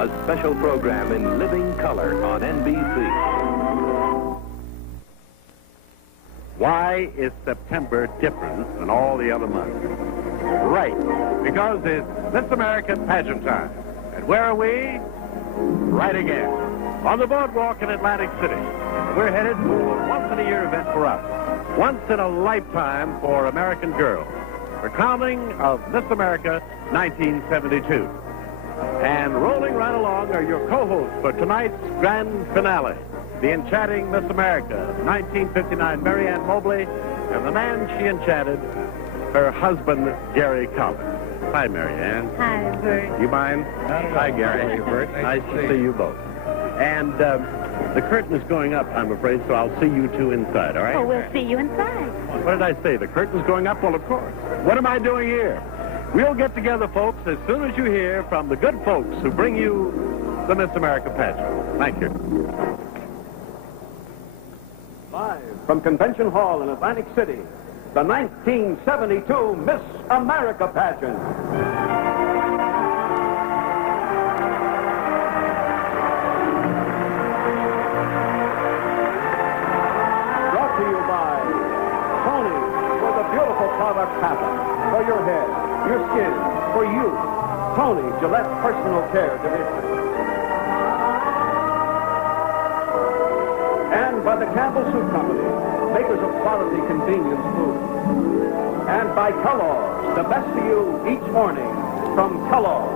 a special program in living color on NBC. Why is September different than all the other months? Right, because it's Miss America Pageant time. And where are we? Right again, on the boardwalk in Atlantic City. We're headed to a once-in-a-year event for us, once in a lifetime for American girls. The crowning of Miss America 1972. And rolling right along are your co-hosts for tonight's grand finale, the enchanting Miss America 1959, Marianne Mobley, and the man she enchanted, her husband, Gary Collins. Hi, Marianne. Hi, Bert. You mind? Hi, Gary. Hey, Bert. Nice to see you both. And the curtain is going up, I'm afraid, so I'll see you two inside, all right? Oh, we'll see you inside. What did I say? The curtain's going up? Well, of course. What am I doing here? We'll get together, folks, as soon as you hear from the good folks who bring you the Miss America pageant. Thank you. Live from Convention Hall in Atlantic City, the 1972 Miss America pageant. Brought to you by Tony for the beautiful product pattern for your head, your skin, for you. Tony Gillette Personal Care Division. And by the Campbell Soup Company, makers of quality convenience food. And by Kellogg's, the best to you each morning from Kellogg's.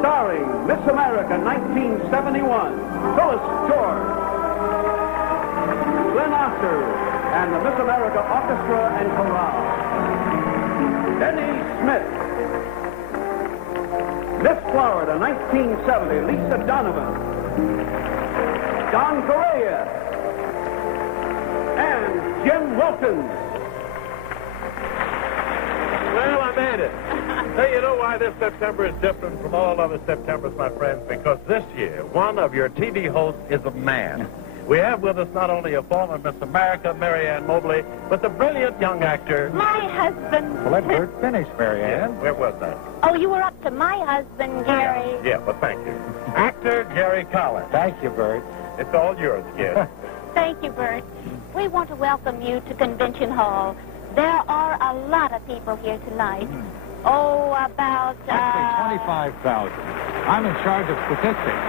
Starring Miss America 1971, Phyllis George, Glenn Oscar, and the Miss America Orchestra and Chorale. Denny Smith. Miss Florida 1970, Lisa Donovan. Don Correa, and Jim Wilkins. Well, I made it. Hey, you know why this September is different from all other Septembers, my friends? Because this year, one of your TV hosts is a man. We have with us not only a former Miss America, Marianne Mobley, but the brilliant young actor... My husband. Well, let Bert finish, Marianne. Where was that? Oh, you were up to my husband, Gary. Yeah, but thank you. Actor Gary Collins. Thank you, Bert. It's all yours, kid. Thank you, Bert. We want to welcome you to Convention Hall. There are a lot of people here tonight. Oh, about... Actually, 25,000. I'm in charge of statistics.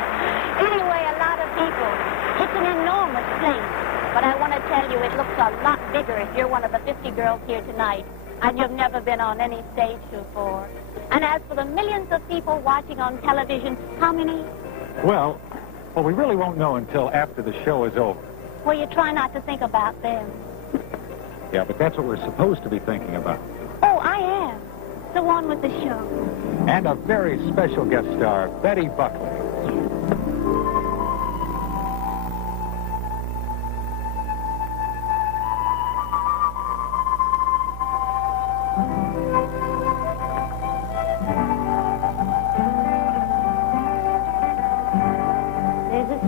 Anyway, a lot of people. It's an enormous place. But I want to tell you, it looks a lot bigger if you're one of the 50 girls here tonight and you've never been on any stage before. And as for the millions of people watching on television, how many? Well, we really won't know until after the show is over. Well, you try not to think about them. Yeah, but that's what we're supposed to be thinking about. Oh, I am. So on with the show. And a very special guest star, Betty Buckley.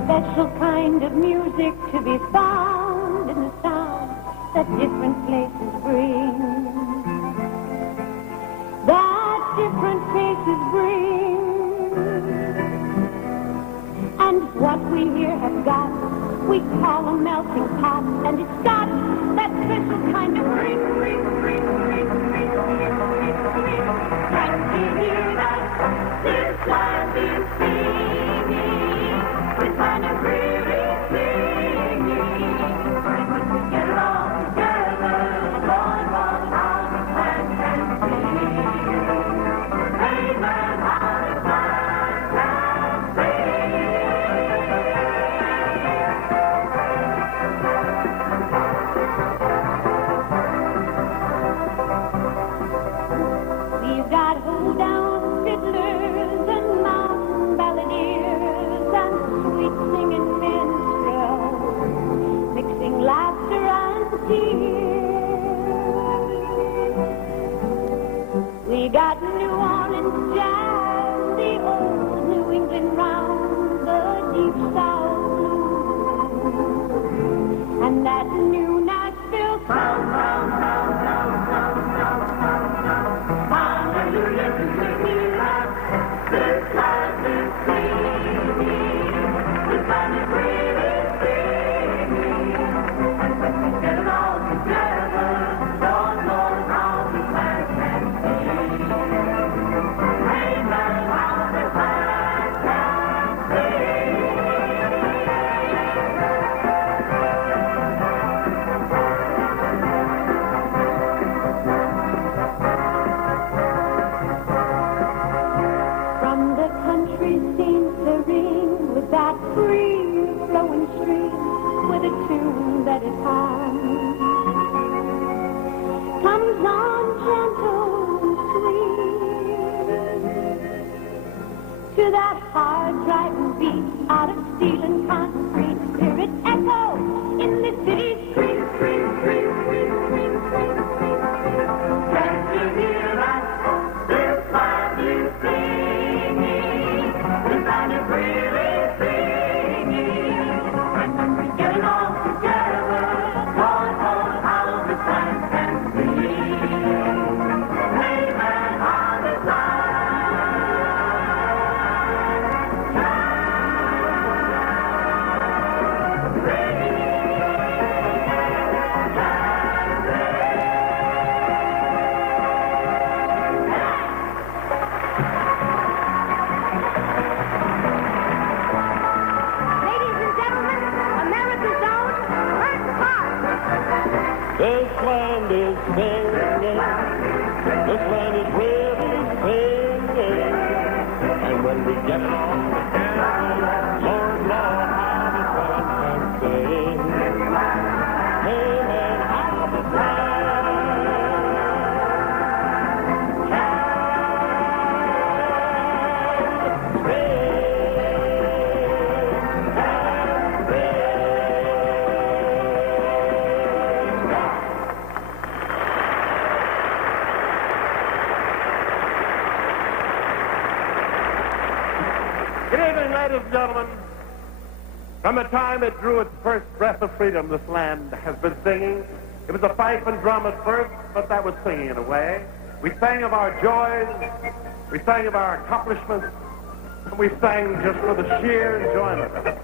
Special kind of music to be found in the sound that different places bring. That different places bring. And what we here have got, we call a melting pot, and it's got that special kind of ring. Can't you hear that? This life is singing. It's kind of really singing. When we get it all together, going on out and sing. Hey man, how does that sing? We've got hold down fiddlers and mountain balladeers and sweet singing minstrels, mixing laughter and tears. We got New Orleans jazz, the old New England round, the deep South blues, and that new Nashville sound. Hallelujah to sing me loud. To that hard driving beat out of steel and concrete, spirit echo in the city streets. Can't you hear us? This time you singing. This time is really singing. And when we get it all together, Lord knows how the time can be. Amen on the side. This land is singing, this land is really singing, and when we get it all together, Lord, Lord, how this land can sing. Amen, how this land Good evening, ladies and gentlemen. From the time it drew its first breath of freedom, this land has been singing. It was a fife and drum at first, but that was singing in a way. We sang of our joys, we sang of our accomplishments, and we sang just for the sheer enjoyment of it.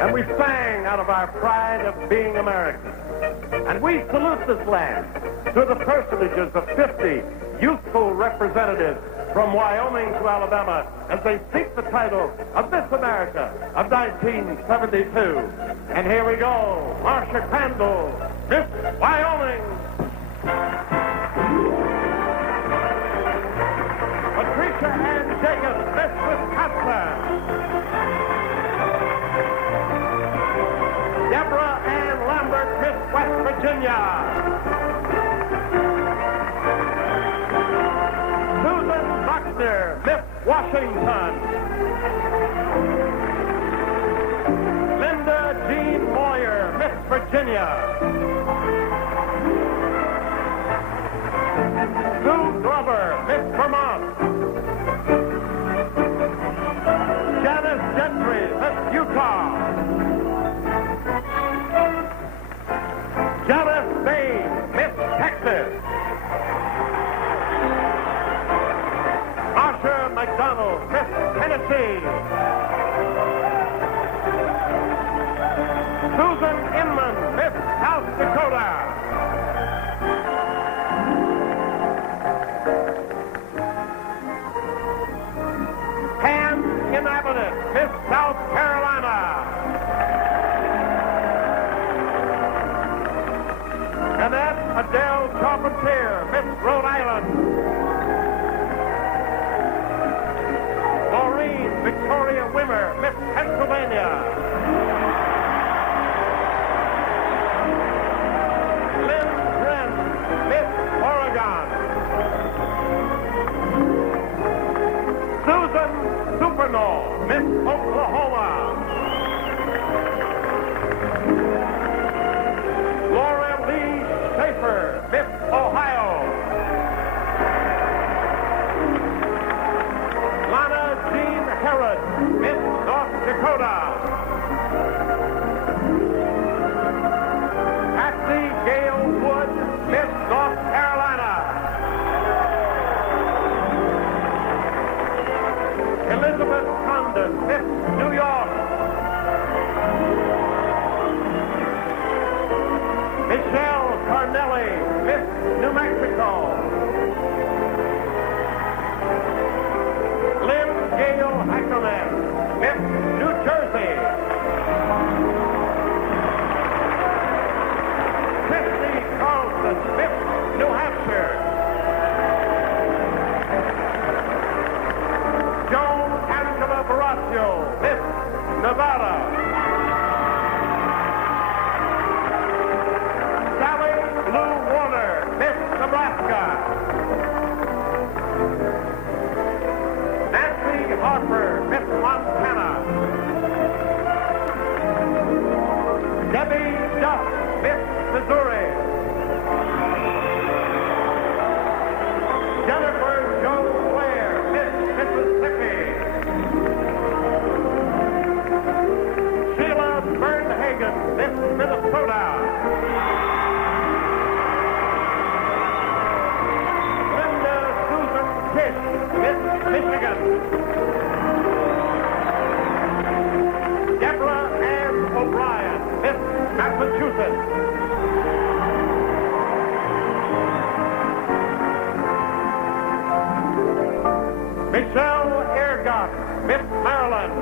And we sang out of our pride of being American. And we salute this land through the personages of 50 youthful representatives from Wyoming to Alabama as they seek the title of Miss America of 1972. And here we go, Marcia Crandall, Miss Wyoming. Patricia Ann Jacobs, Miss Wisconsin. Deborah Ann Lambert, Miss West Virginia. Miss Washington. Linda Jean Moyer, Miss Virginia. Sue Glover, Miss Vermont. Janice Gentry, Miss Utah. Janice Bain, Miss Texas. Marsha McDonald, Miss Tennessee. Susan Inman, Miss South Dakota. Pam Inhabitant, Miss South Carolina. Annette Adele Charpentier, Miss Rhode Island. Victoria Wimmer, Miss Pennsylvania. Lynn Wren, Miss Oregon. Susan Supernall, Miss Oklahoma. Laura Lee Schaefer, Miss Ohio. Herod, Miss North Dakota. Patsy Gale Wood, Miss North Carolina. London, Miss New York. Michelle Carnelli, Miss New Mexico. Lynn Gail Ackerman, Miss New Jersey. Christy Carlson, Miss New Hampshire. Joan Angela Baraccio, Miss Nevada. Sally Lou Warner, Miss Nebraska. Nancy Harper, Miss Montana. Debbie Duff, Miss Missouri. Jennifer Jo Blair, Miss Mississippi. Sheila Bernhagen, Miss Minnesota. Linda Susan Kish, Miss Michigan. Deborah Ann O'Brien, Miss Massachusetts. Michelle Ergott, Miss Maryland.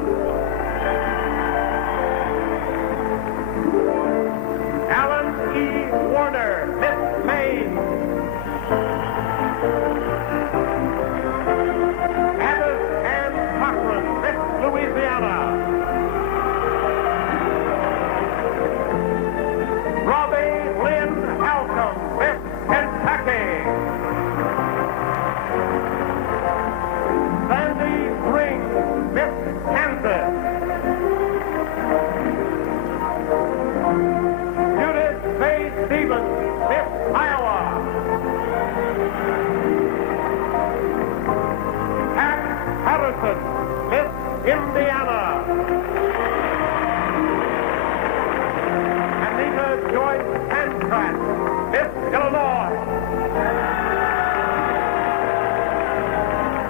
Alan E. Warner, Miss Maine. Alice Ann Cochran, Miss Louisiana. Robbie Lynn Halcomb, Miss Kentucky. Sandy Ring, Miss Kansas. Judith Faye Stevens, Miss Iowa. Pat Patterson, Miss Indiana. Anita Joyce Pancrat, Miss Illinois.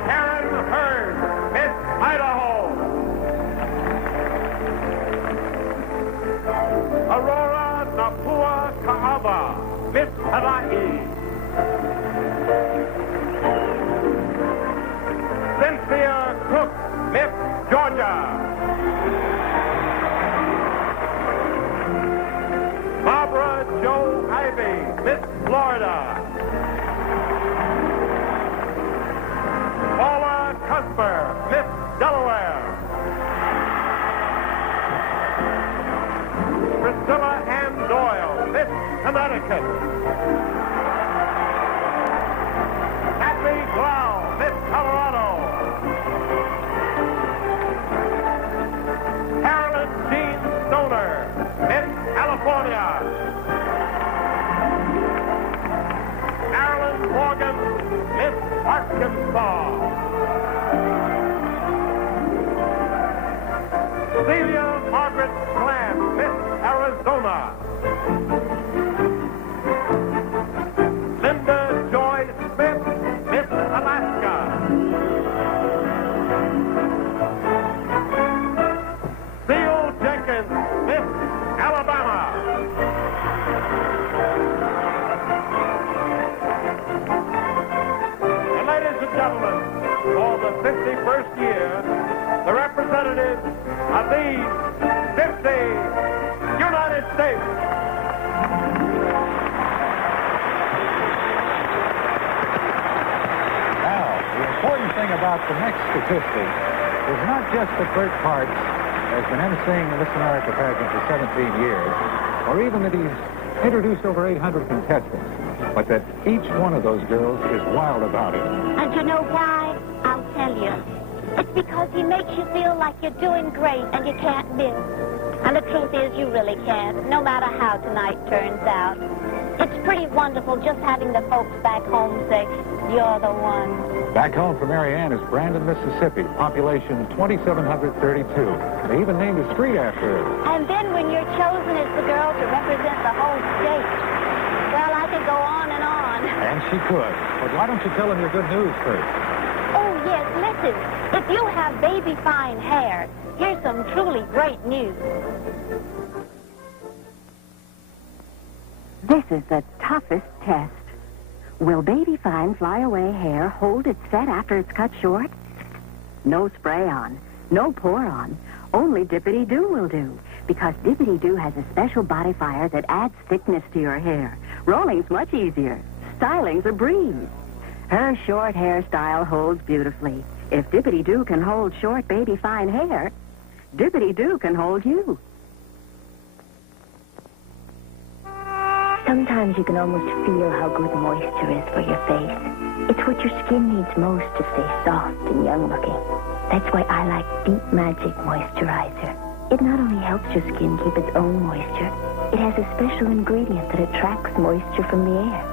Karen Hearn, Miss Idaho. Aurora Napua Kaaba, Miss Hawaii. Cynthia Cook, Miss Georgia. Barbara Joe Ivy, Miss Florida. Paula Cusper, Miss Delaware. Priscilla Ann Doyle, Miss Connecticut. Kathy Glau, Miss Colorado. Carolyn Jean Stoner, Miss California. Marilyn Morgan, Miss Arkansas. Celia Margaret Glenn, Miss Arizona. Linda Joy Smith, Miss Alaska. Theo Jenkins, Miss Alabama. And ladies and gentlemen, for the 51st year, the representatives of these 50 United States. Now, the important thing about the next statistic is not just that Bert Parks has been emceeing the Miss America pageant for 17 years, or even that he's introduced over 800 contestants, but that each one of those girls is wild about it. And you know why? I'll tell you. It's because he makes you feel like you're doing great and you can't miss. And the truth is, you really can't, no matter how tonight turns out. It's pretty wonderful just having the folks back home say, you're the one. Back home from Marianne is Brandon, Mississippi, population 2,732. They even named a street after her. And then when you're chosen as the girl to represent the whole state, well, I could go on and on. And she could. But why don't you tell them your good news first? Oh, Yes, listen. If you have baby fine hair, here's some truly great news. This is the toughest test. Will baby fine flyaway hair hold its set after it's cut short? No spray on, no pour on. Only Dippity-Doo will do, because Dippity-Doo has a special body fire that adds thickness to your hair. Rolling's much easier. Styling's a breeze. Her short hairstyle holds beautifully. If Dippity-Doo can hold short baby fine hair, Dippity-Doo can hold you. Sometimes you can almost feel how good moisture is for your face. It's what your skin needs most to stay soft and young-looking. That's why I like Deep Magic Moisturizer. It not only helps your skin keep its own moisture, it has a special ingredient that attracts moisture from the air.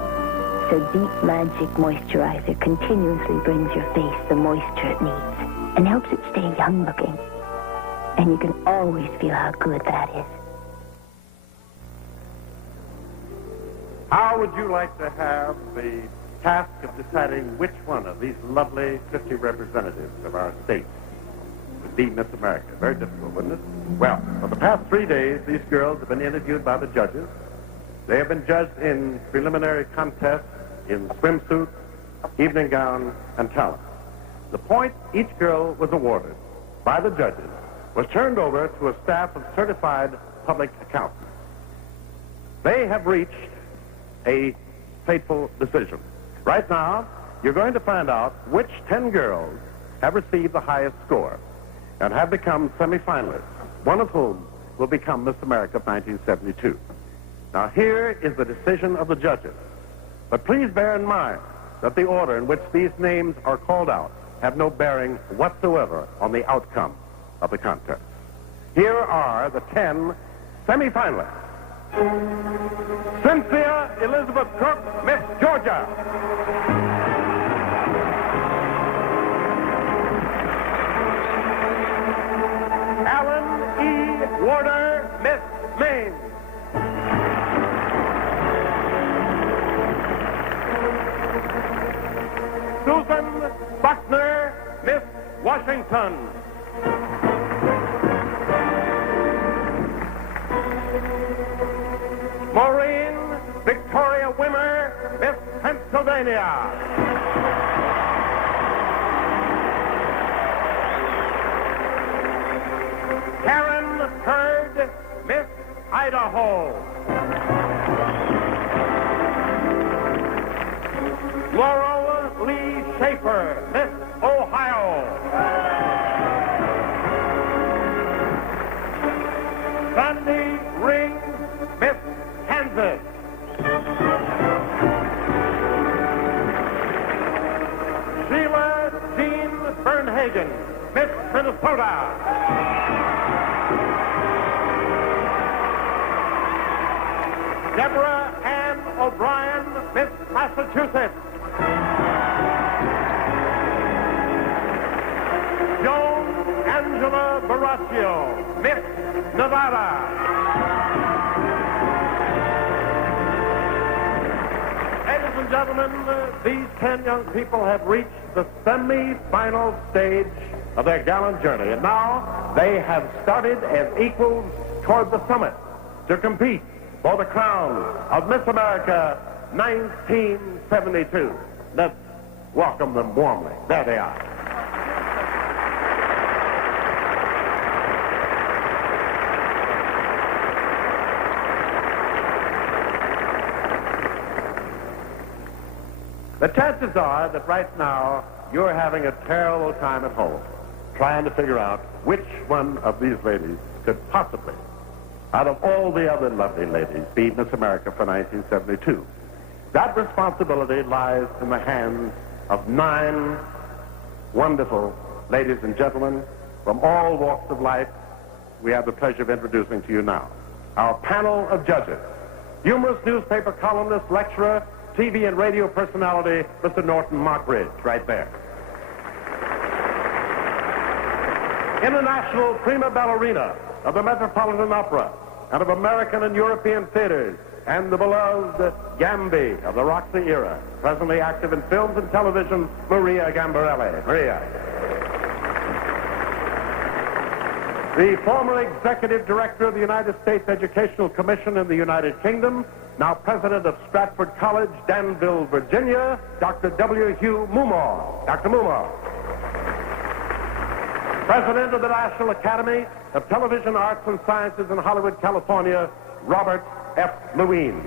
So Deep Magic Moisturizer continuously brings your face the moisture it needs and helps it stay young-looking. And you can always feel how good that is. How would you like to have the task of deciding which one of these lovely 50 representatives of our state would be Miss America? Very difficult, wouldn't it? Well, for the past 3 days, these girls have been interviewed by the judges. They have been judged in preliminary contests in swimsuit, evening gown, and talent. The point each girl was awarded by the judges was turned over to a staff of certified public accountants. They have reached a fateful decision. Right now, you're going to find out which 10 girls have received the highest score and have become semifinalists, one of whom will become Miss America of 1972. Now, here is the decision of the judges. But please bear in mind that the order in which these names are called out have no bearing whatsoever on the outcome of the contest. Here are the 10 semifinalists. Cynthia Elizabeth Cook, Miss Georgia. Alan E. Warder, Miss Maine. Susan Buckner, Miss Washington. Maureen Victoria Wimmer, Miss Pennsylvania. Karen Hurd, Miss Idaho. Laurel Lee Schaefer, Miss Ohio. Sandy Ring, Miss Kansas. Sheila Jean Bernhagen, Miss Minnesota. Deborah Ann O'Brien, Miss Massachusetts. Joan Angela Baraccio, Miss Nevada. Ladies and gentlemen, these 10 young people have reached the semi-final stage of their gallant journey, and now they have started as equals toward the summit to compete for the crown of Miss America 1972. Let's welcome them warmly. There they are. The chances are that right now you're having a terrible time at home trying to figure out which one of these ladies could possibly, out of all the other lovely ladies, be Miss America for 1972. That responsibility lies in the hands of 9 wonderful ladies and gentlemen from all walks of life we have the pleasure of introducing to you now. Our panel of judges: humorous newspaper columnist, lecturer, TV and radio personality, Mr. Norton Mockridge, right there. International prima ballerina of the Metropolitan Opera and of American and European theaters, and the beloved Gamby of the Roxy era, presently active in films and television, Maria Gambarelli. Maria. The former executive director of the United States Educational Commission in the United Kingdom, now president of Stratford College, Danville, Virginia, Dr. W. Hugh Mumore. Dr. Mumore. President of the National Academy of Television Arts and Sciences in Hollywood, California, Robert F. Lewin.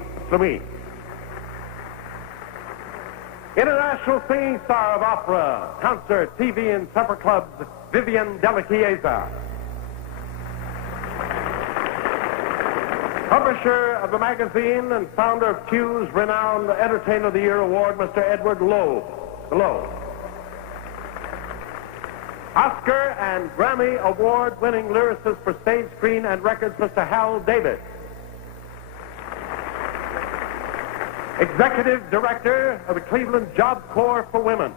International singing star of opera, concert, TV, and supper clubs, Vivian Della Chiesa. Publisher of the magazine and founder of Q's renowned Entertainer of the Year award, Mr. Edward Loeb. Oscar and Grammy award-winning lyricist for stage, screen, and records, Mr. Hal David. Executive Director of the Cleveland Job Corps for Women,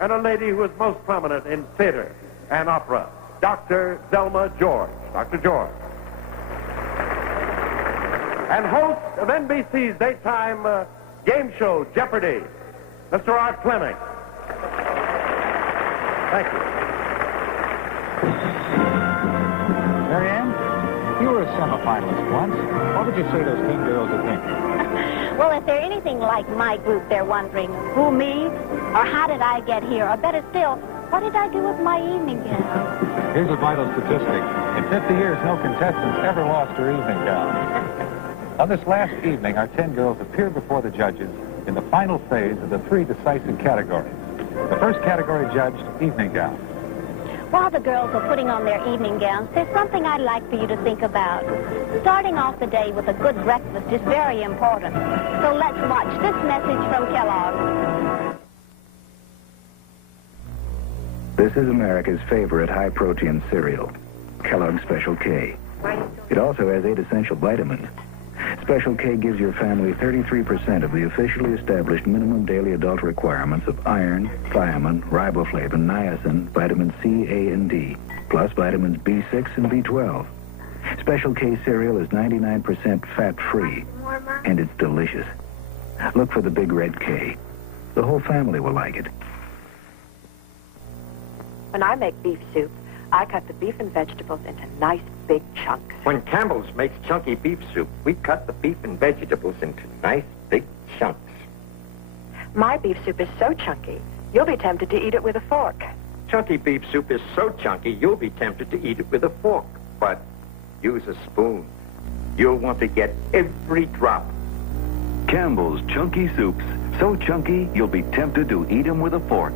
and a lady who is most prominent in theater and opera, Dr. Zelma George. Dr. George. And host of NBC's daytime game show, Jeopardy, Mr. Art Fleming. Thank you. Marianne, you were a semifinalist once. What would you say those 10 girls are thinking? Well, if they're anything like my group, they're wondering, who, me? Or how did I get here? Or better still, what did I do with my evening gown? Here's a vital statistic. In 50 years, no contestants ever lost her evening gown. On this last evening, our 10 girls appeared before the judges in the final phase of the 3 decisive categories. The first category judged evening gowns. While the girls are putting on their evening gowns, there's something I'd like for you to think about. Starting off the day with a good breakfast is very important. So let's watch this message from Kellogg's. This is America's favorite high-protein cereal, Kellogg's Special K. It also has 8 essential vitamins. Special K gives your family 33% of the officially established minimum daily adult requirements of iron, thiamine, riboflavin, niacin, vitamin C, A, and D, plus vitamins B6 and B12. Special K cereal is 99% fat-free, and it's delicious. Look for the big red K. The whole family will like it. When I make beef soup, I cut the beef and vegetables into nice big chunks. When Campbell's makes chunky beef soup, we cut the beef and vegetables into nice big chunks. My beef soup is so chunky, you'll be tempted to eat it with a fork. Chunky beef soup is so chunky, you'll be tempted to eat it with a fork. But use a spoon. You'll want to get every drop. Campbell's chunky soups. So chunky, you'll be tempted to eat them with a fork.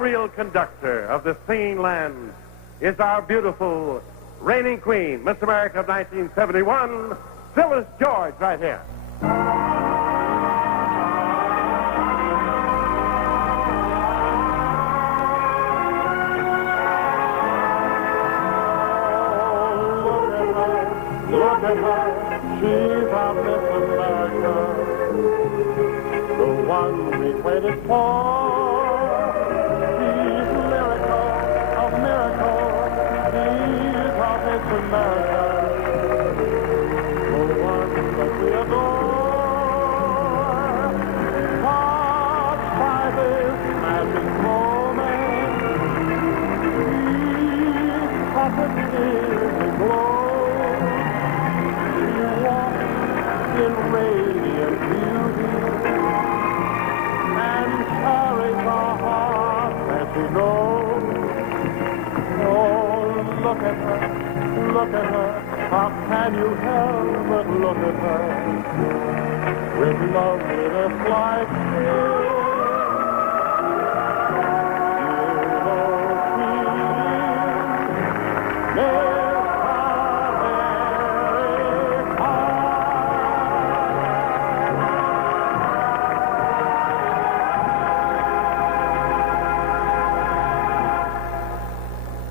real conductor of the singing land is our beautiful reigning queen, Miss America of 1971, Phyllis George, right here. Look at her, she's our Miss America, the one we waited for. She's a miracle of miracles, she's our Miss America, the one that we adore. Touched by this magic moment, she's such a dizzy glow. In radiant beauty and carries our hearts as we go. Oh, look at her, how can you help but look at her? With loveliness like this,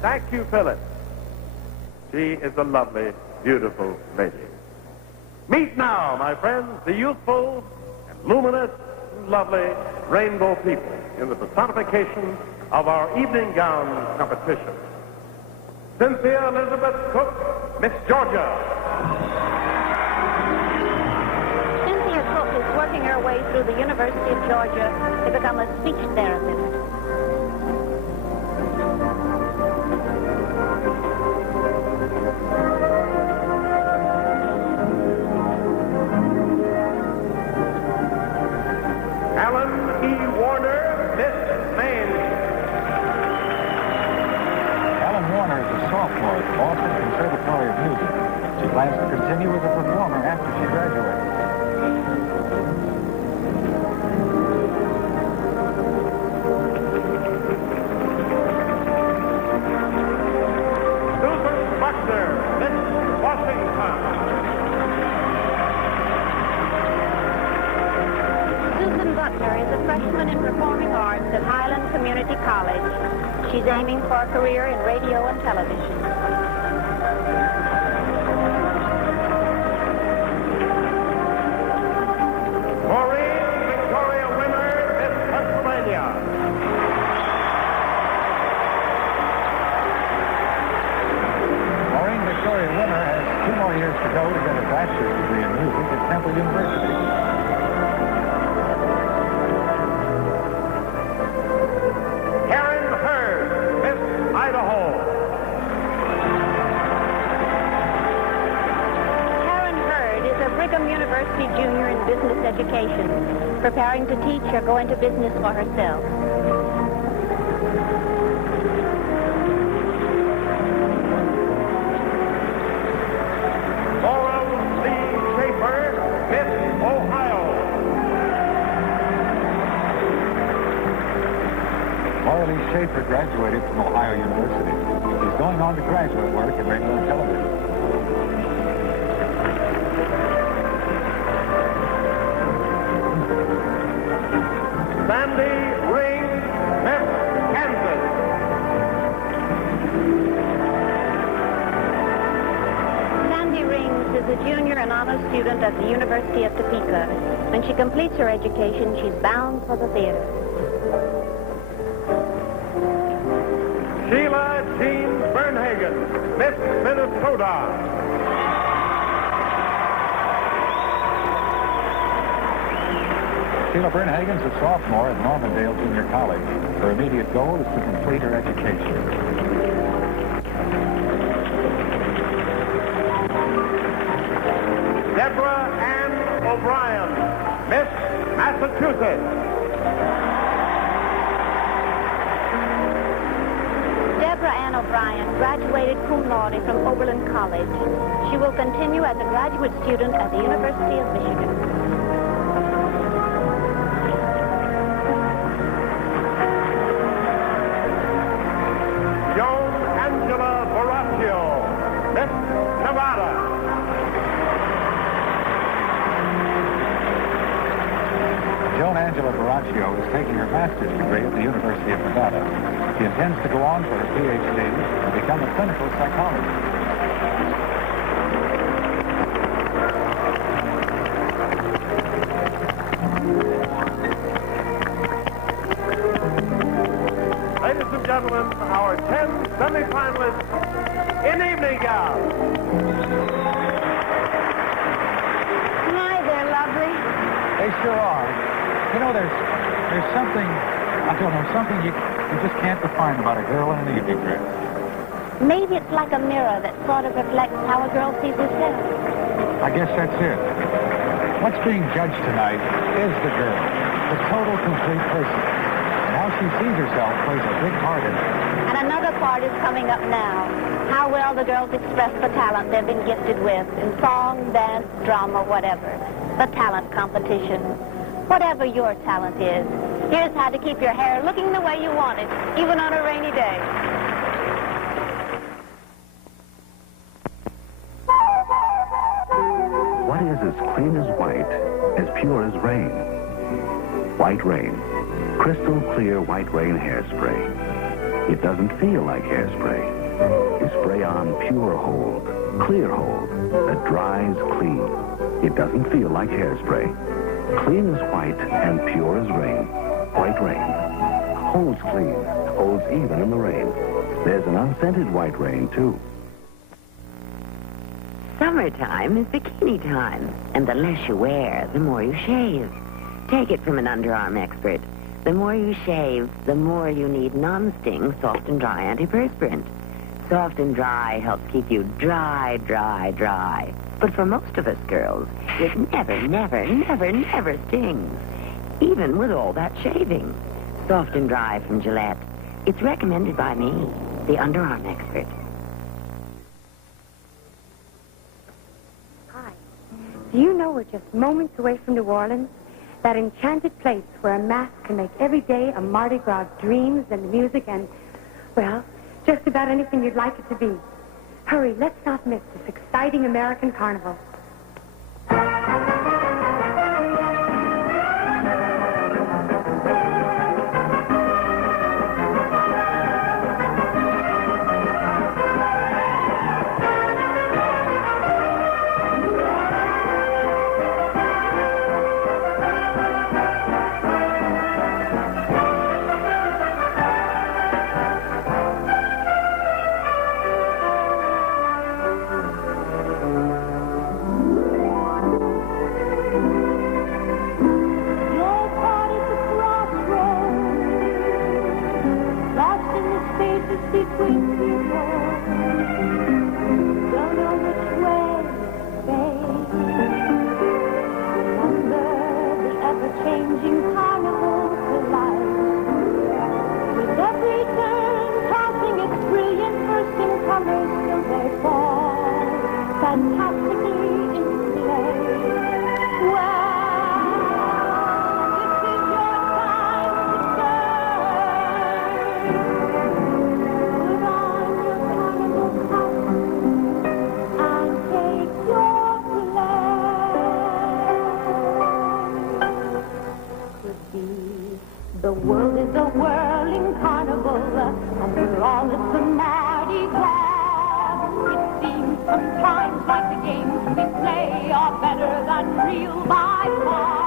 Thank you, Phyllis. She is a lovely, beautiful lady. Meet now, my friends, the youthful and luminous and lovely rainbow people in the personification of our evening gown competition. Cynthia Elizabeth Cook, Miss Georgia. Cynthia Cook is working her way through the University of Georgia to become a speech therapist. She plans to continue as a performer after she graduates. Susan Buckner, Miss Washington. Susan Buckner is a freshman in performing arts at Highland Community College. She's aiming for a career in radio and television. To go to get a bachelor's degree in music at Temple University. Karen Hurd, Miss Idaho. Karen Hurd is a Brigham University junior in business education, preparing to teach or go into business for herself. Schaefer graduated from Ohio University. She's going on to graduate work in radio and television. Sandy Ring, Miss Kansas. Sandy Rings is a junior and honor student at the University of Topeka. When she completes her education, she's bound for the theater. Sheila Jean Bernhagen, Miss Minnesota. Sheila Bernhagen's a sophomore at Normandale Junior College. Her immediate goal is to complete her education. Deborah Ann O'Brien, Miss Massachusetts. Deborah Ann O'Brien graduated cum laude from Oberlin College. She will continue as a graduate student at the University of Michigan. Nevada. Joan Angela Baraccio is taking her master's degree at the University of Nevada. She intends to go on for her PhD and become a clinical psychologist. Ladies and gentlemen, our 10 semifinalists in evening gown. Hi there, lovely. They sure are. You know, there's something, I don't know, something you just can't define about a girl in an evening dress. Maybe it's like a mirror that sort of reflects how a girl sees herself. I guess that's it. What's being judged tonight is the girl, the total, complete person. And how she sees herself plays a big part in it. And another part is coming up now. How well the girls express the talent they've been gifted with in song, dance, drama, whatever. The talent competition. Whatever your talent is, here's how to keep your hair looking the way you want it, even on a rainy day. What is as clean as white, as pure as rain? White Rain. Crystal clear White Rain hairspray. It doesn't feel like hairspray. You spray on pure hold, clear hold, that dries clean. It doesn't feel like hairspray. Clean as white and pure as rain. White Rain. Holds clean, holds even in the rain. There's an unscented White Rain, too. Summertime is bikini time, and the less you wear, the more you shave. Take it from an underarm expert. The more you shave, the more you need non-sting, soft and dry antiperspirant. Soft and dry helps keep you dry, dry, dry. But for most of us girls, it never, never, never, never stings. Even with all that shaving. Soft and dry from Gillette. It's recommended by me, the underarm expert. Hi. Do you know we're just moments away from New Orleans? That enchanted place where a mask can make every day a Mardi Gras of dreams and music and, well, just about anything you'd like it to be. Hurry, let's not miss this exciting American carnival. The world is a whirling carnival, and we're all at the Mardi Gras. It seems sometimes like the games we play are better than real by far.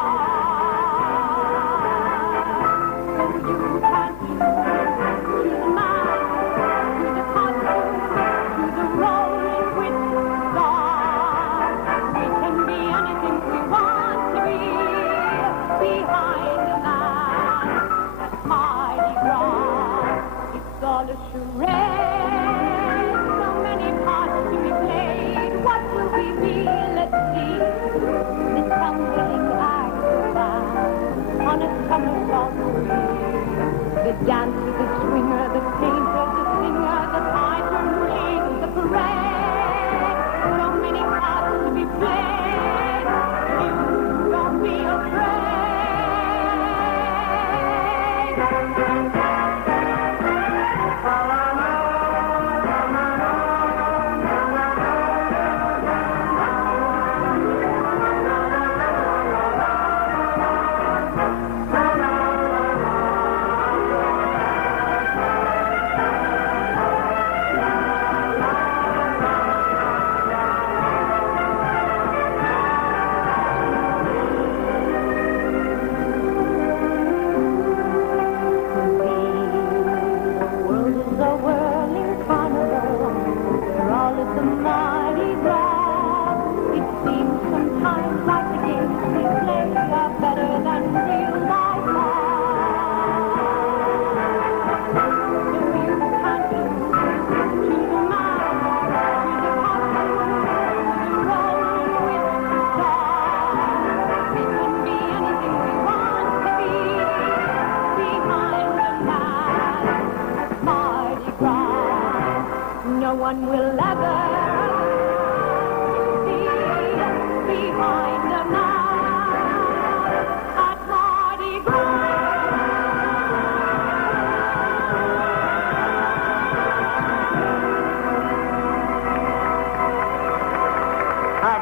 So you can choose the mask, choose the costume, choose the role in which to star. We can be anything we want to be behind the mask. Mardi Gras, it's all a charade. So many parts to be played. What will we be? Let's see. The tumbling acrobat on a somersault spree. The dancer, the swinger, the painter, the singer, the fighter, ring the parade. So many parts to be played. You don't be afraid.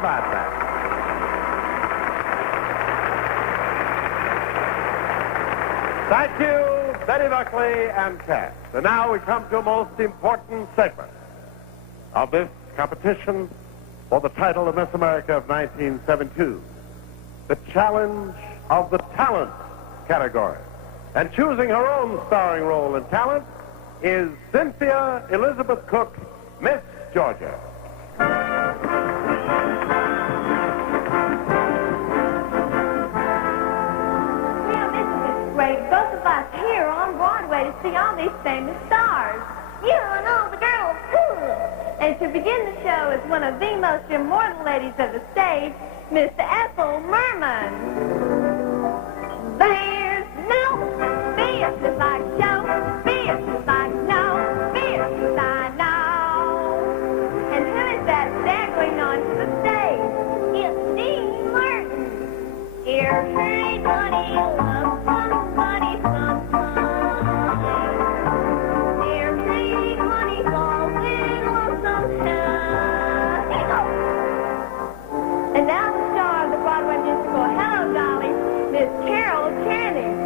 about that? Thank you, Betty Buckley and Cass. And now we come to a most important segment of this competition for the title of Miss America of 1972. The challenge of the talent category. And choosing her own starring role in talent is Cynthia Elizabeth Cook, Miss Georgia. Both of us here on Broadway to see all these famous stars. You and all the girls, too. And to begin the show is one of the most immortal ladies of the stage, Miss Ethel Merman. There's no business like show, business like no, business I know. And who is that staggering onto the stage? It's Dean Martin. Everybody loves somebody sometime. Everybody falls in love sometime. And now the star of the Broadway musical Hello, Dolly, Miss Carol Channing.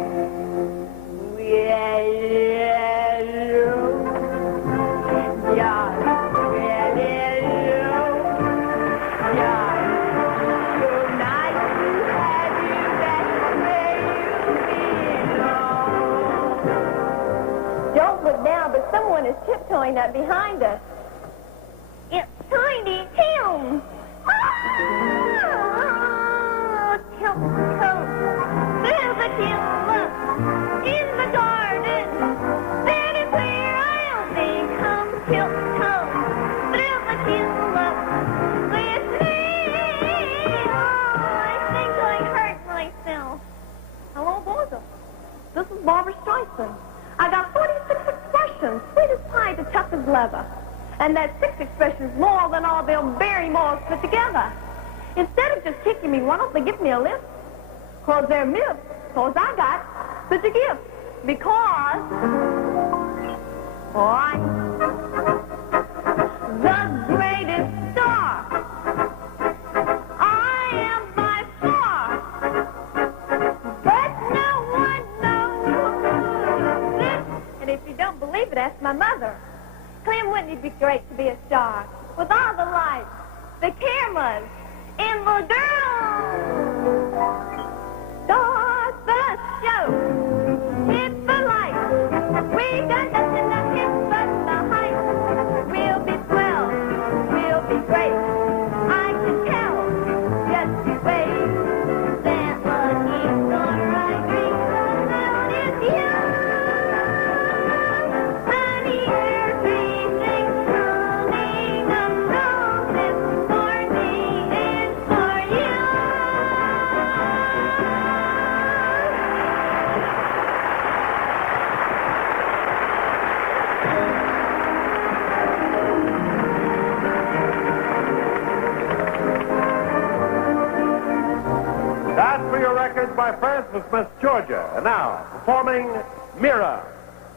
Don't look now, but someone is tiptoeing up behind us. It's Tiny Tim. Tim coat. There's a Tim look in the garden. That is where I'll be. Come Tim coat. There's a Tim look with me. Oh, I think I hurt myself. Hello, Bozo. This is Barbara Streisand. I got 46 expressions, sweet as pie to tough as leather. And that 6 expressions more than all them Barrymores put together. Instead of just kicking me, why don't they give me a lift? Cause they're myths, cause I got such a gift. Because I'm the greatest star. I am by far. But no one knows this. And if you don't believe it, ask my mother. Clem, wouldn't it be great to be a star? With all the lights, the cameras, and the girls. Start the show. Hit the lights. We got nothing to hit but the heights. We'll be swell. We'll be great. I can tell. Just you wait. That lucky star I dream about is you. Honey, everything's coming up roses for me and for you. That's for your records, my friends, with Miss Georgia. And now, performing Mira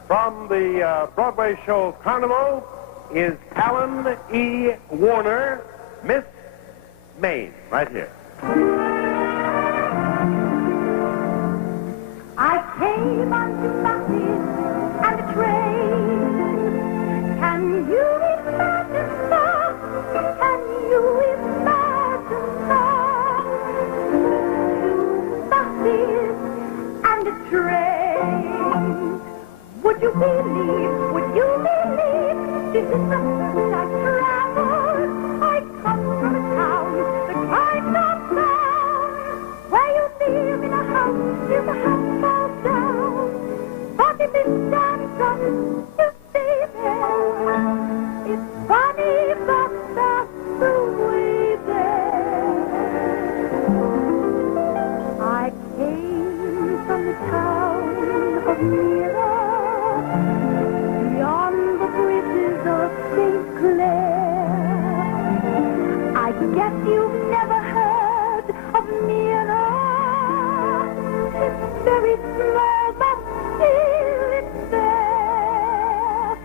from the Broadway show Carnival is Alan E. Warner, Miss Maine, right here. I came onto buses and a train. Can you imagine that? Can you imagine that? Buses and a train. Would you believe this is something I travel? I come from a town, the kind of town where you live in a house till the house falls down. 40 minutes down from you stay there. It's funny, but that's the way there. I came from the town of Mira, beyond the bridges of St. Clair. I guess you've never heard of Mira. It's very small, but still it's there.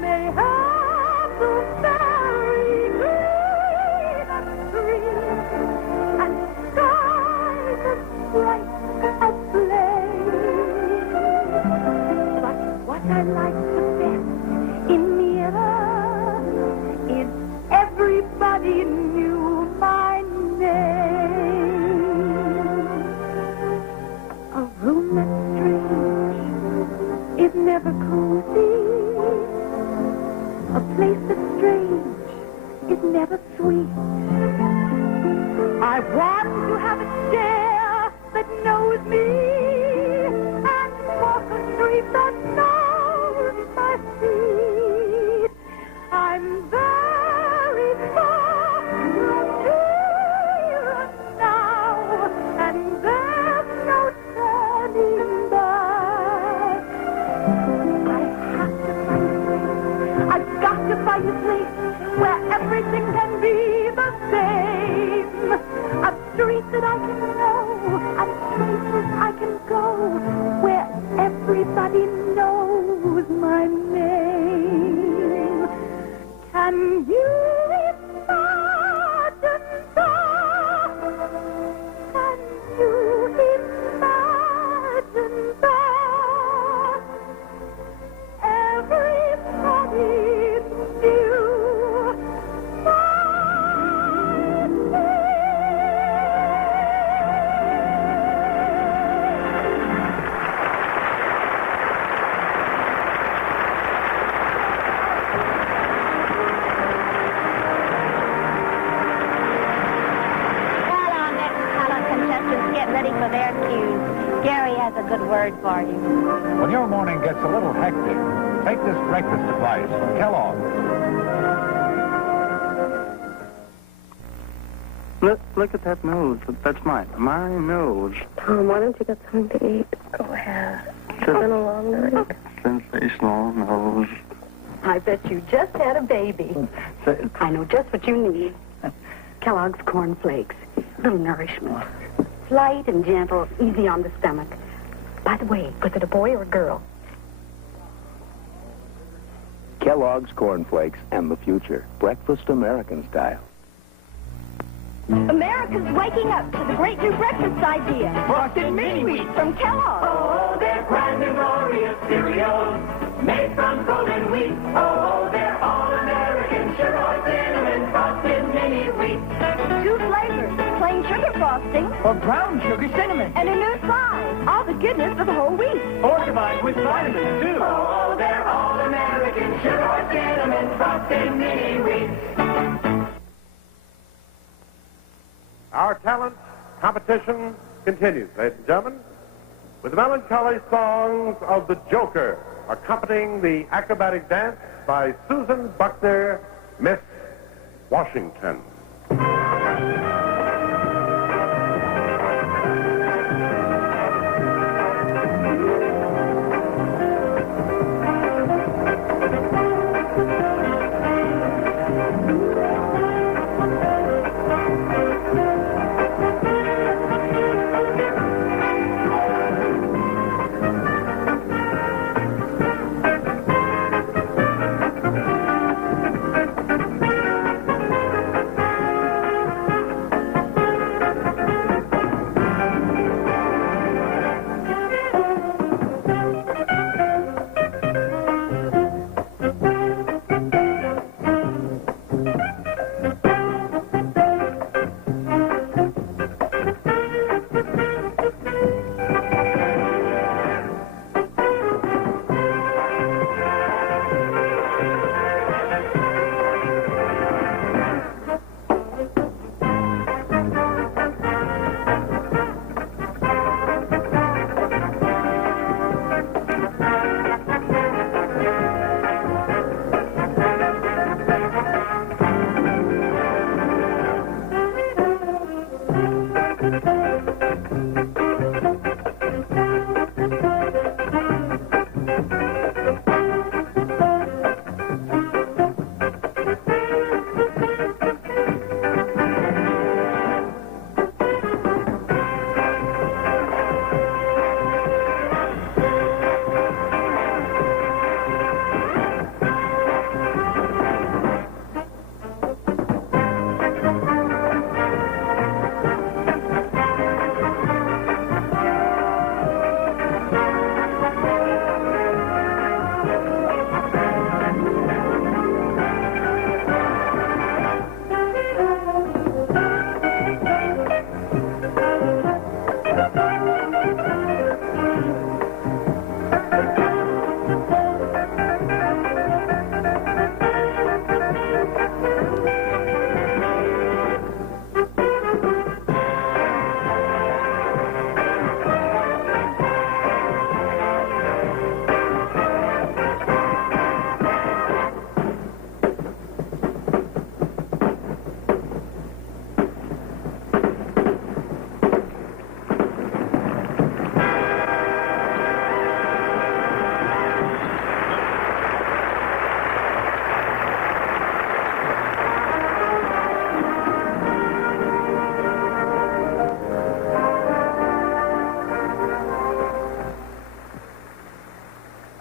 May have the very greenest trees. I want to have a chair that knows me and walk a street that knows my feet. I'm very far from here now, and there's no turning back. I've got to find a place where everything can be the same. A street that I can know, and places I can go, where everybody knows my name. Can you imagine that? Can you imagine that? Everybody's new. Get ready for their cues. Gary has a good word for you. When your morning gets a little hectic, take this breakfast advice from Kellogg. Look at that nose. That's my nose. Tom, why don't you get something to eat? Go ahead. It's been a long night. Sensational nose. I bet you just had a baby. I know just what you need. Kellogg's Corn Flakes. Little nourishment. Light and gentle, easy on the stomach. By the way, was it a boy or a girl? Kellogg's Corn Flakes and the future. Breakfast American style. America's waking up to the great new breakfast idea. Frosted Mini Wheat from Kellogg. Oh, they're grand and glorious cereals made from golden wheat. Oh, they're all American sugar, cinnamon, frosted mini wheat. 2 flavors, plain sugar frosting Or brown sugar cinnamon. and a new size. All the goodness of whole wheat. Fortified with vitamins, too. Oh, they're all American sugar, cinnamon, frosted mini wheat. Our talent competition continues, ladies and gentlemen, with the melancholy songs of the Joker, accompanying the acrobatic dance by Susan Buckner, Miss Washington.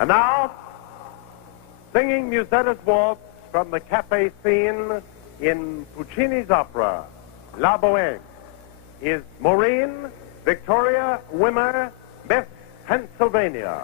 And now, singing Musetta's waltz from the cafe scene in Puccini's opera, La Bohème, is Maureen Victoria Wimmer, Miss Pennsylvania.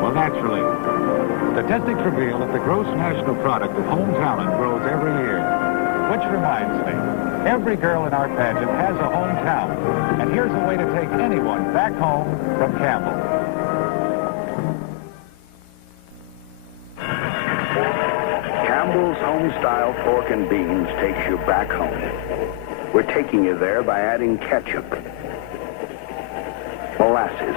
Well, naturally. Statistics reveal that the gross national product of home talent grows every year. Which reminds me, every girl in our pageant has a hometown. And here's a way to take anyone back home from Campbell. Campbell's home-style pork and beans takes you back home. We're taking you there by adding ketchup, molasses,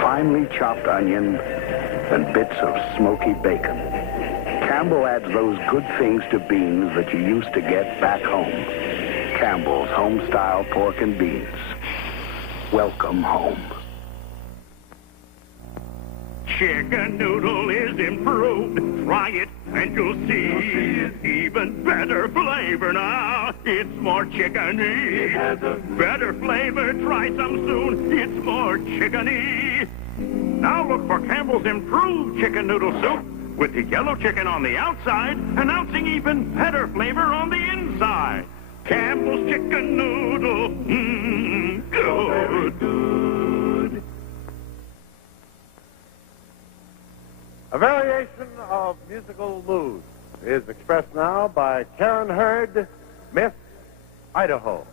finely chopped onion, and bits of smoky bacon. Campbell adds those good things to beans that you used to get back home. Campbell's home-style pork and beans. Welcome home. Chicken noodle is improved. Try it and you'll see. Even better flavor now. It's more chickeny. It has a better flavor. Try some soon. It's more chickeny. Now look for Campbell's improved chicken noodle soup with the yellow chicken on the outside, announcing even better flavor on the inside. Campbell's chicken noodle. Good. Good. A variation of musical mood is expressed now by Karen Hurd, Miss Idaho.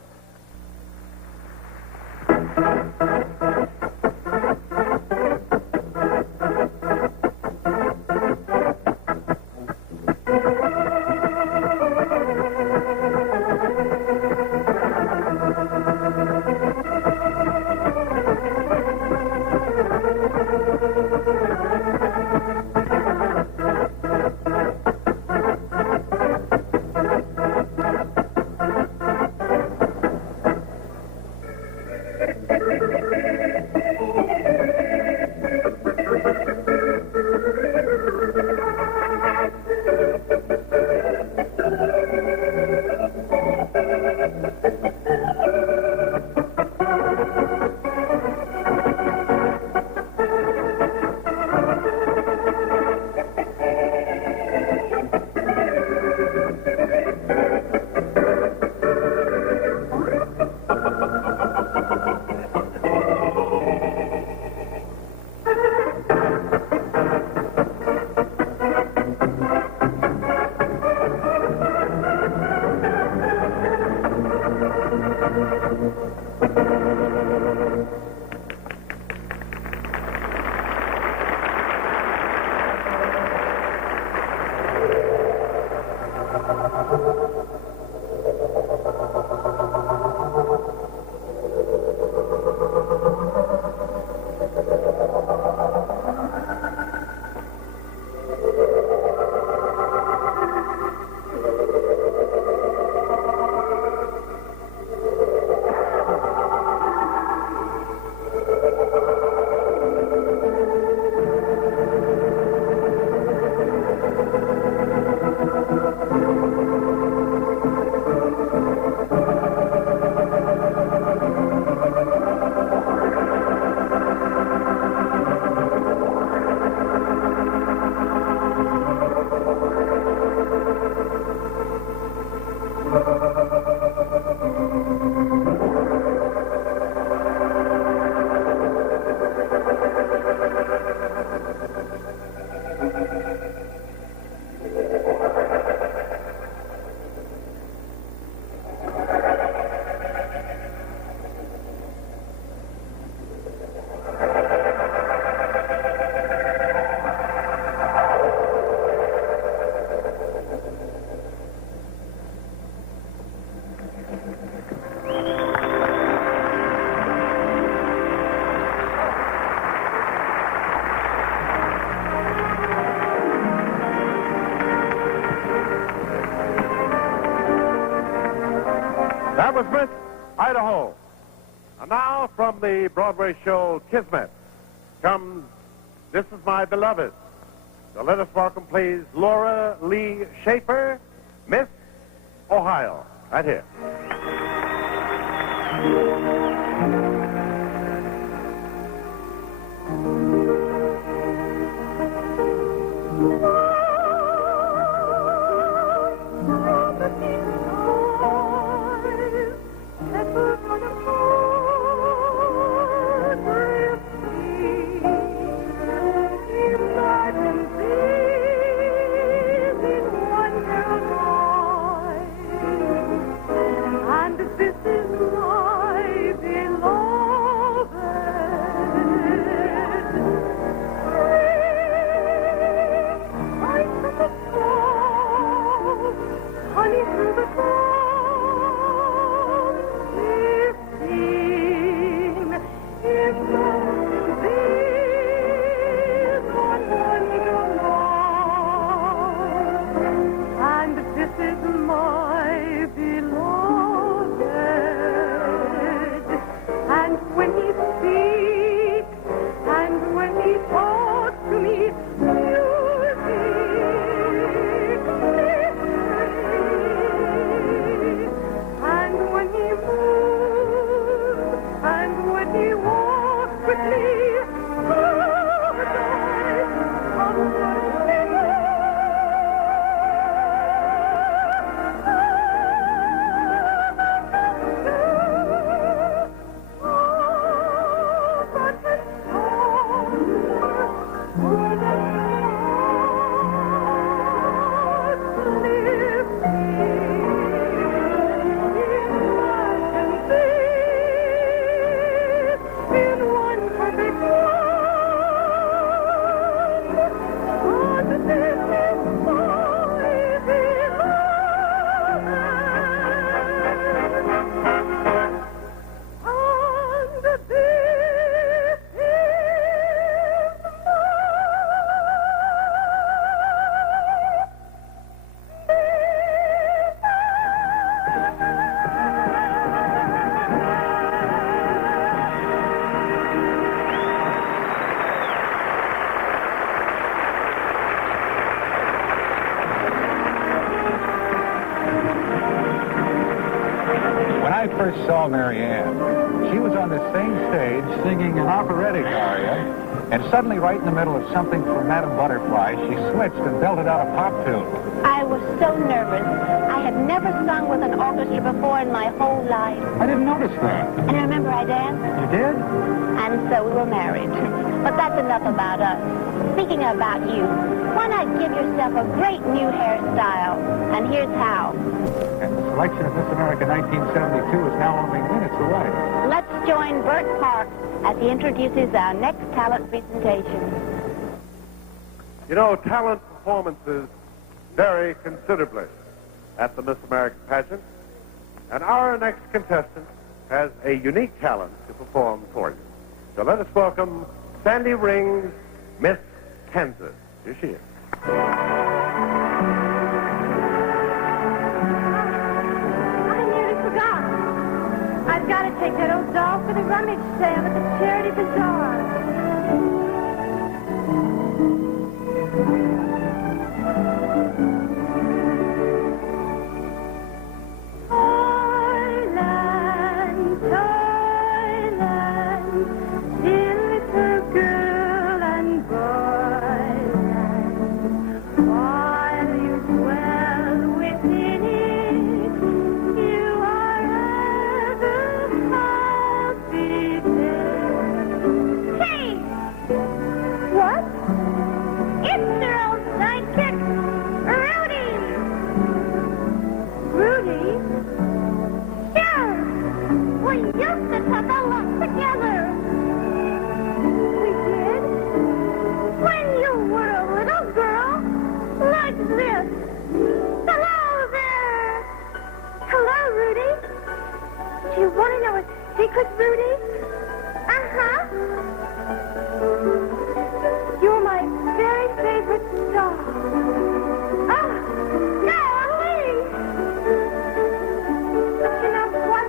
That was Miss Idaho. And now from the Broadway show Kismet comes This Is My Beloved. So let us welcome, please, Laura Lee Schaefer, Miss Ohio. Right here. I first saw Mary Ann, she was on the same stage singing an operatic aria, and suddenly right in the middle of something from Madame Butterfly, she switched and belted out a pop tune. I was so nervous. I had never sung with an orchestra before in my whole life. I didn't notice that. And I remember I danced. You did? And so we were married. But that's enough about us. Speaking about you, why not give yourself a great new hairstyle? And here's how. And the selection of Miss America 1972 is now only minutes away. Let's join Bert Parks as he introduces our next talent presentation. You know, talent performances vary considerably at the Miss America pageant, and our next contestant has a unique talent to perform for you. So let us welcome Sandy Ring's Miss Kansas. Here she is. I've got to take that old doll for the rummage sale at the charity bazaar. Thailand, Thailand, dear little girl and boyland, while you dwell within it, you are ever happy there. Hey! What? It's their old sidekick, Rudy! Rudy? Sure! We used to have a lot together. We did? When you were a little girl, like this. Hello there! Hello, Rudy. Do you want to know a secret, Rudy? Uh-huh. You're my very favorite star. Ah, golly! But you know what?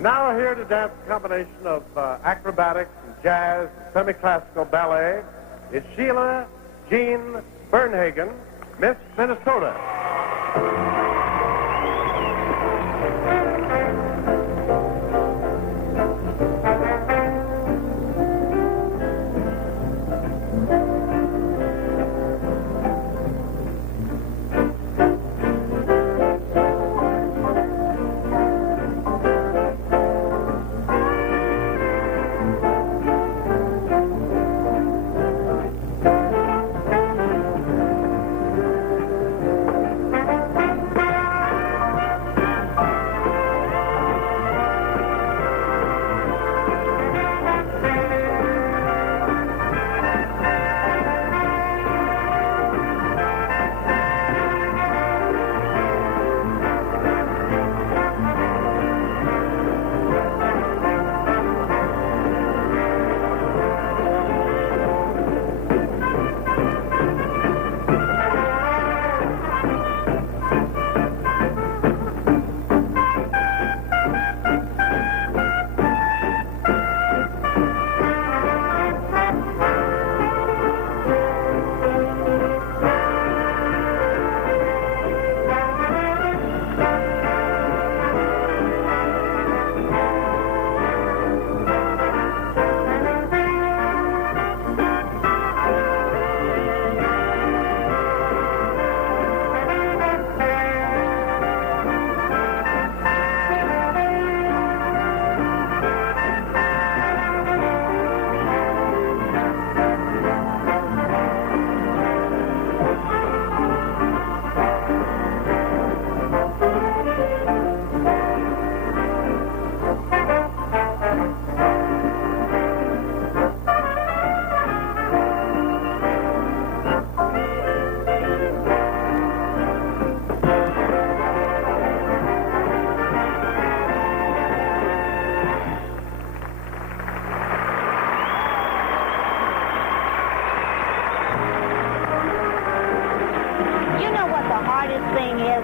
And now here to dance a combination of acrobatics and jazz and semi-classical ballet is Sheila Jean Bernhagen, Miss Minnesota.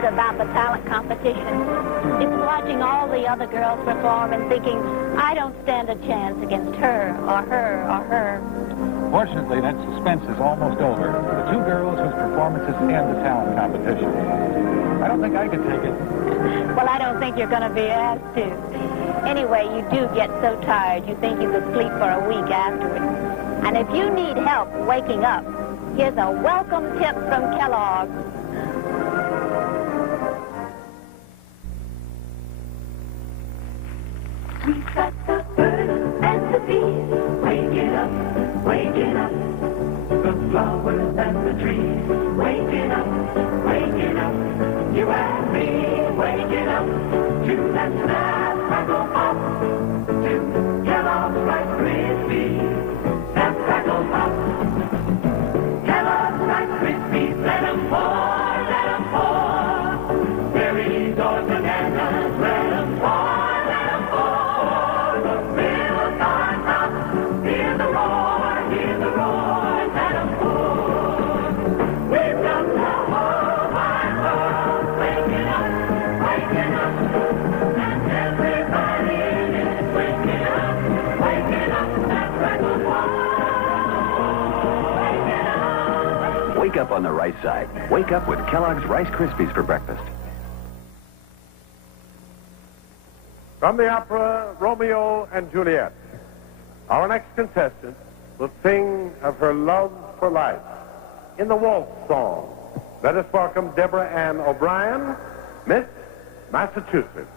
About the talent competition. It's watching all the other girls perform and thinking, I don't stand a chance against her or her or her. Fortunately, that suspense is almost over. The two girls whose performances end the talent competition. I don't think I could take it. Well, I don't think you're going to be asked to. Anyway, you do get so tired you think you could sleep for a week afterwards. And if you need help waking up, here's a welcome tip from Kellogg's. We've got the birds and the bees waking up, waking up. The flowers and the trees waking up, waking up. You and me waking up to that snap, crackle, pop, to Kellogg's Rice Krispies. Snap, crackle, pop. Kellogg's Rice Krispies, let 'em pour, let 'em pour. Berries or bananas, let 'em pour. Wake up on the right side. Wake up with Kellogg's Rice Krispies for breakfast. From the opera Romeo and Juliet, our next contestant will sing of her love for life in the waltz song. Let us welcome Deborah Ann O'Brien, Miss Massachusetts.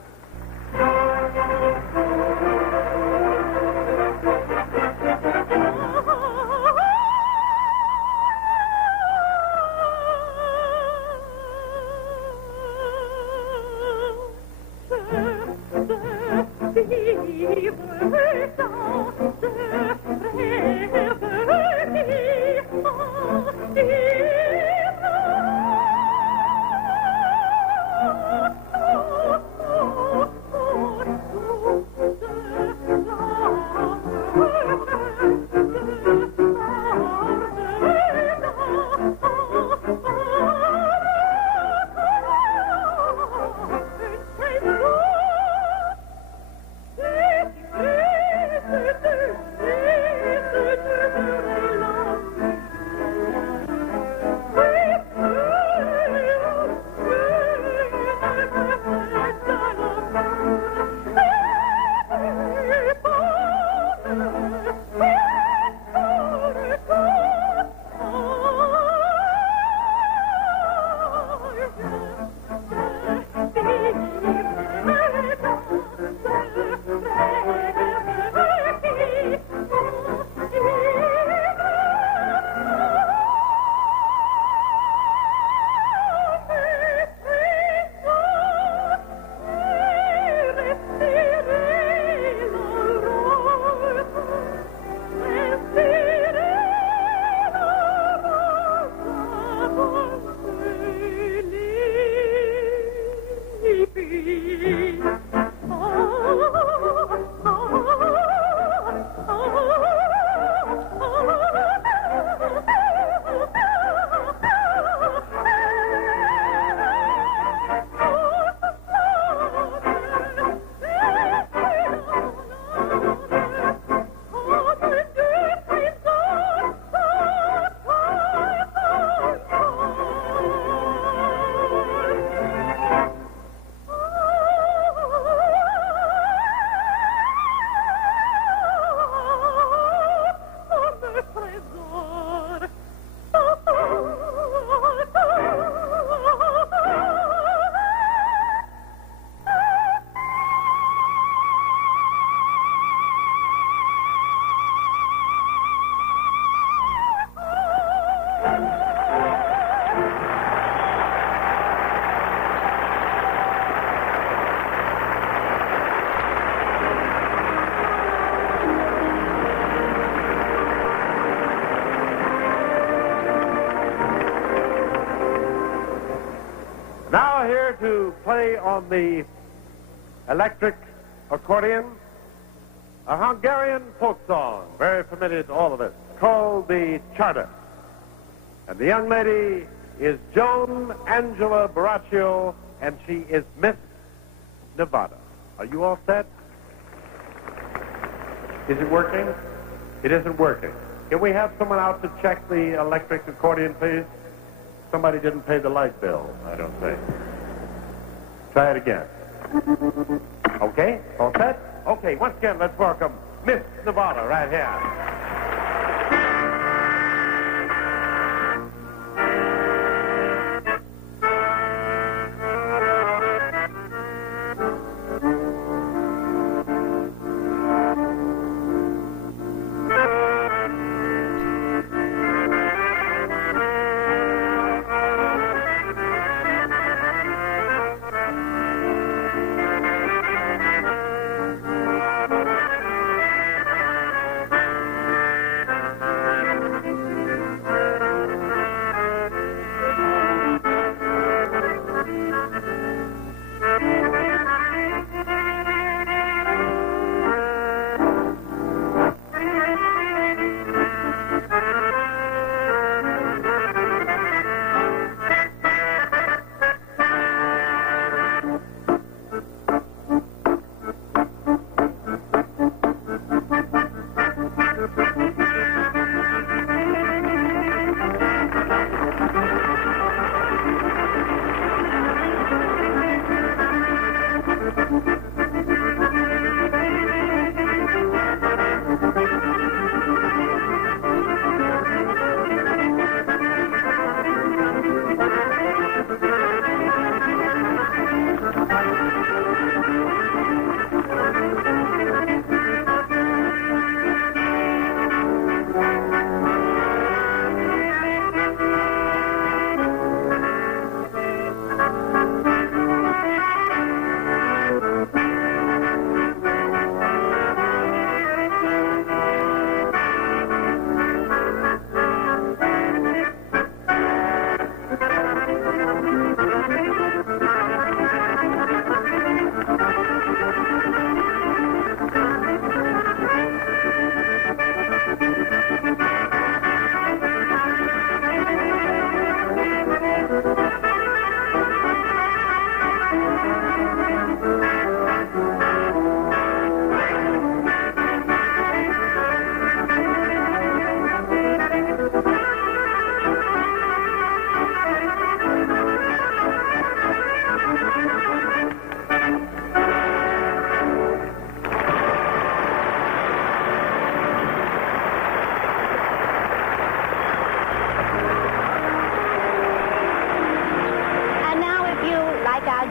to play on the electric accordion a Hungarian folk song, very familiar to all of us, called the Charter. And the young lady is Joan Angela Baraccio, and she is Miss Nevada. Are you all set? Is it working? It isn't working. Can we have someone out to check the electric accordion, please? Somebody didn't pay the light bill, I don't think. Try it again. Okay, all set? Okay, once again, let's welcome Miss Nevada right here.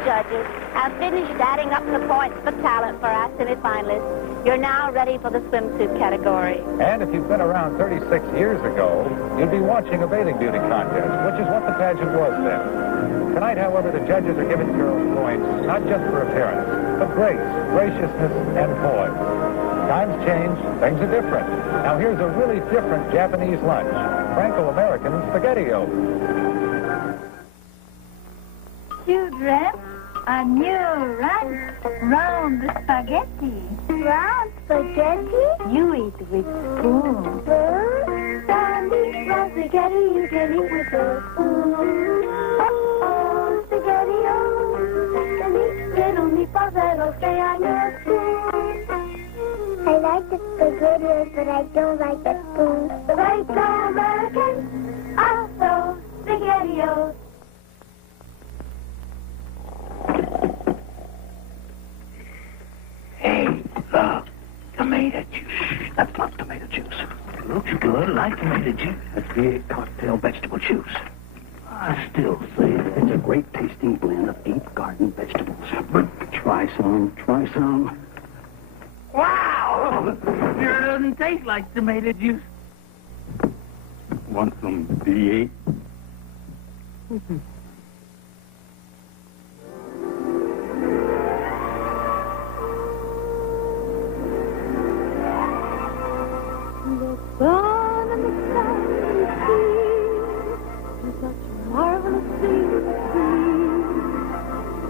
Judges have finished adding up the points for talent for our semifinalists. You're now ready for the swimsuit category. And if you've been around 36 years ago, you'd be watching a bathing beauty contest, which is what the pageant was then. Tonight, however, the judges are giving girls points not just for appearance, but grace, graciousness, and poise. Times change, things are different. Now here's a really different Japanese lunch, Franco-American spaghetti-o. Children, a new run round the spaghetti. Round spaghetti? You eat with spoon. Sandy, round spaghetti, you can eat with a spoon. Oh, spaghetti-o. And each little meatball that'll stay on your spoon. I like the spaghetti, but I don't like the spoon. Franco-American, also spaghetti-o. Hey, tomato juice. That's not tomato juice. Looks good, like tomato juice. That's the cocktail vegetable juice. I still say it's a great tasting blend of 8 garden vegetables. But try some. Wow! Sure doesn't taste like tomato juice. Want some V8? Sun and the sky and the sea is such a marvelous thing to see.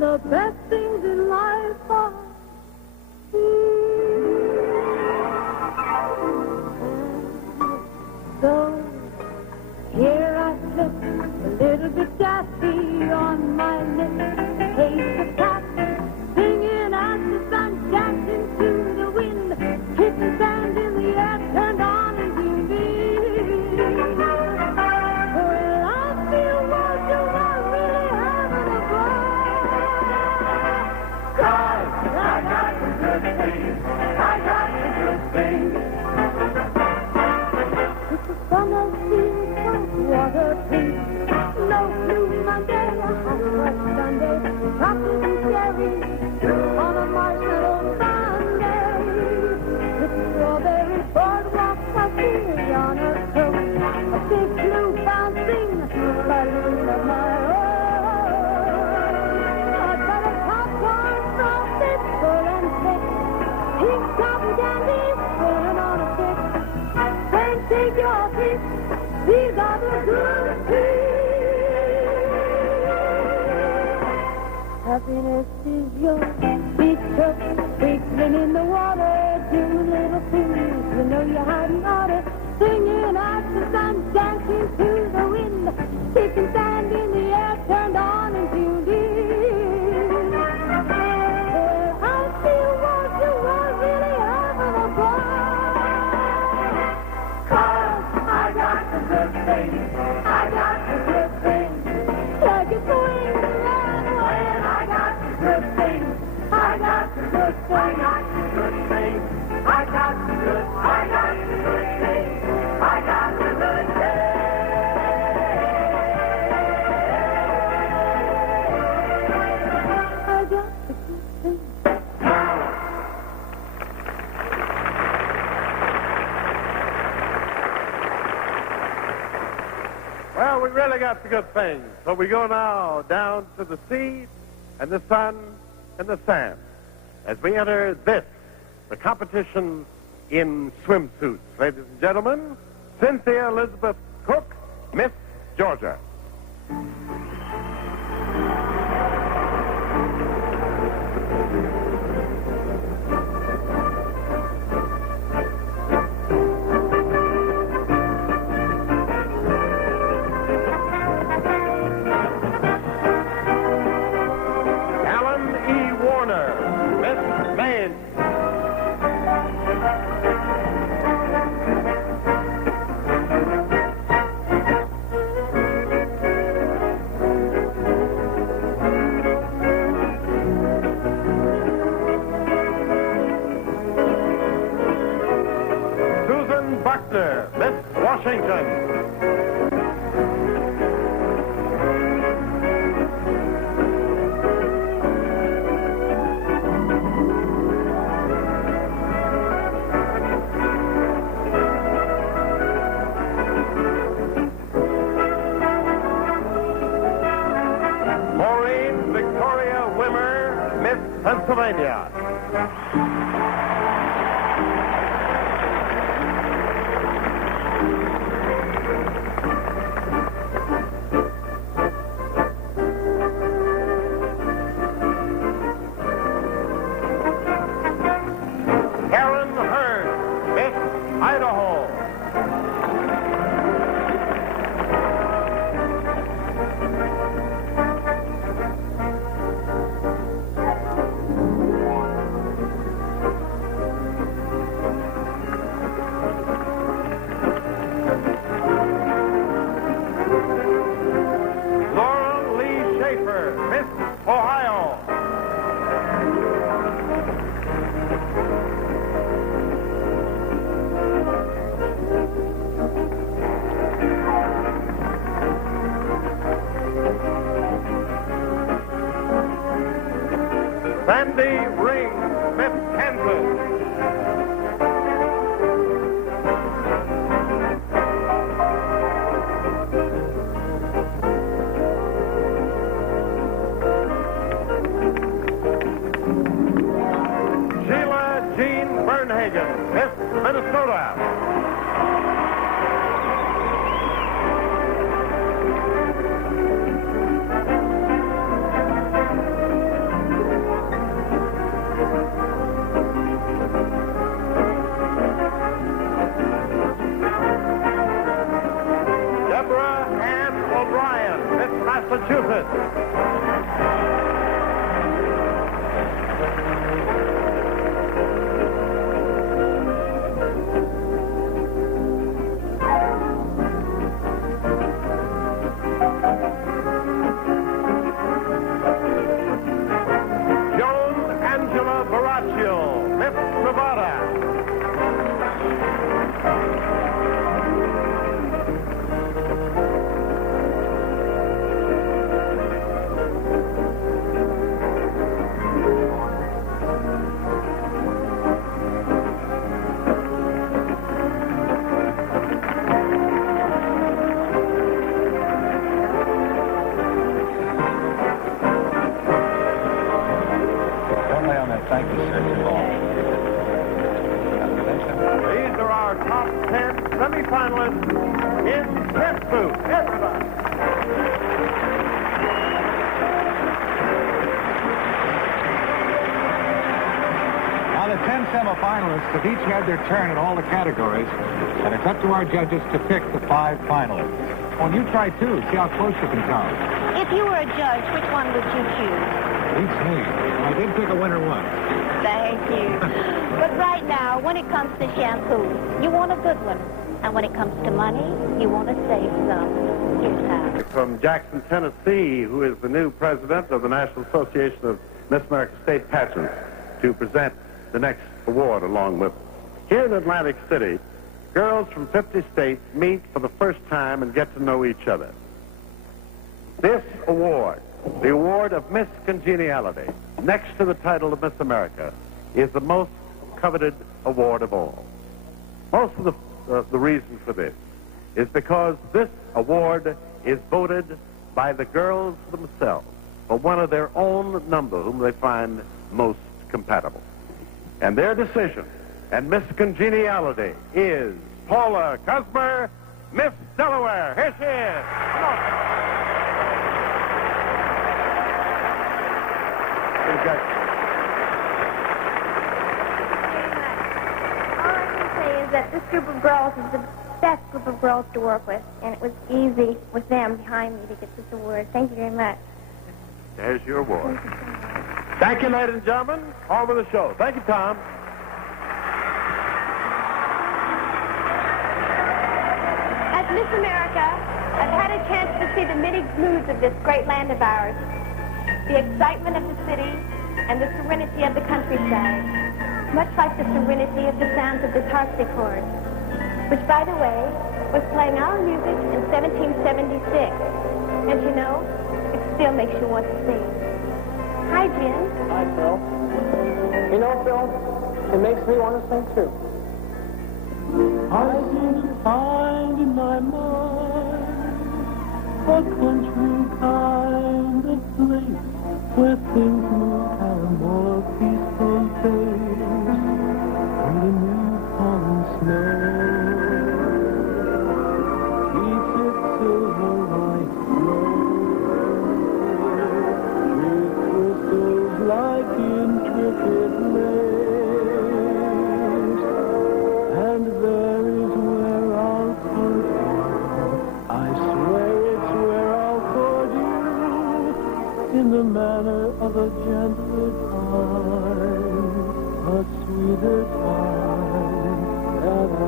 the best things in life are so here I slip a little bit gassy on my lips, taste of taffy, singing as the sun dancing to the wind, kicking sand in the air, turned on into me. Well, I feel what you are really having a ball. 'Cause I got the good things, I got the good things. It's a summer field, salt water pink, no blue Monday, a hot fresh Sunday, chocolate and cherries on a marshmallow Sunday. With strawberry boardwalk coffee on a coat, a big blue bouncing balloon of my own. I've got a popcorn frosted full and thick, pink cotton candy spilling on a stick. Then take your pick, these are the good things. Happiness is your big cup, twinkling in the water, do little things you know you hadn't oughta, singing as the sun, dancing to the wind, kicking sand in the air, turned on into wind. Well, I feel what you are really having a ball. 'Cause I got the good things, I got the good things, like it's going and when I got the good things, I got the good things, I got the good things, I got the good, I got the good things, I got the good things. I got the good things. Well, we really got the good things. So we go now down to the sea and the sun and the sand as we enter this, the competition in swimsuits. Ladies and gentlemen, Cynthia Elizabeth Cook, Miss Georgia. Alan E. Warner, Miss Maine. Susan Buckner, Miss Washington. Maureen Victoria Wimmer, Miss Pennsylvania. Karen Hearn, Miss Idaho. Laurel Lee Schaefer, Miss Ohio. Sandy Ring, Miss Kansas. Sheila Jean Bernhagen, Miss Minnesota. right. Thank you, sir. Too long. These are our top 10 semifinalists in Pet Food. Everybody. Now, the 10 semifinalists have each had their turn in all the categories, and it's up to our judges to pick the 5 finalists. Well, you try, too. See how close you can come. If you were a judge, which one would you choose? Beats me. I did pick a winner once. Thank you. But right now, when it comes to shampoo, you want a good one. And when it comes to money, you want to save some. Here's how. From Jackson, Tennessee, who is the new president of the National Association of Miss America State Pageants, to present the next award along with us. Here in Atlantic City, girls from 50 states meet for the first time and get to know each other. This award, the award of Miss Congeniality, next to the title of Miss America, is the most coveted award of all. Most of the reason for this is because this award is voted by the girls themselves for one of their own number whom they find most compatible. And their decision and Miss Congeniality is Paula Cosmer, Miss Delaware. Here she is. Come on. All I can say is that this group of girls is the best group of girls to work with, and it was easy with them behind me to get this award. Thank you very much. There's your award. Thank you, ladies and gentlemen. On with the show. Thank you, Tom. As Miss America, I've had a chance to see the many moods of this great land of ours, the excitement of the city, and the serenity of the countryside, much like the serenity of the sounds of this harpsichord, which, by the way, was playing our music in 1776. And you know, it still makes you want to sing. Hi, Jim. Hi, Phil. You know, Phil, it makes me want to sing, too. I seem to find in my mind a country kind of place where things move at a more peaceful pace. And the newfound snow keeps its silver light glow with crystals like intricate lace. And there is where I'll put you. I swear it's where I'll put you in the manner of a gentler time, a sweeter time that I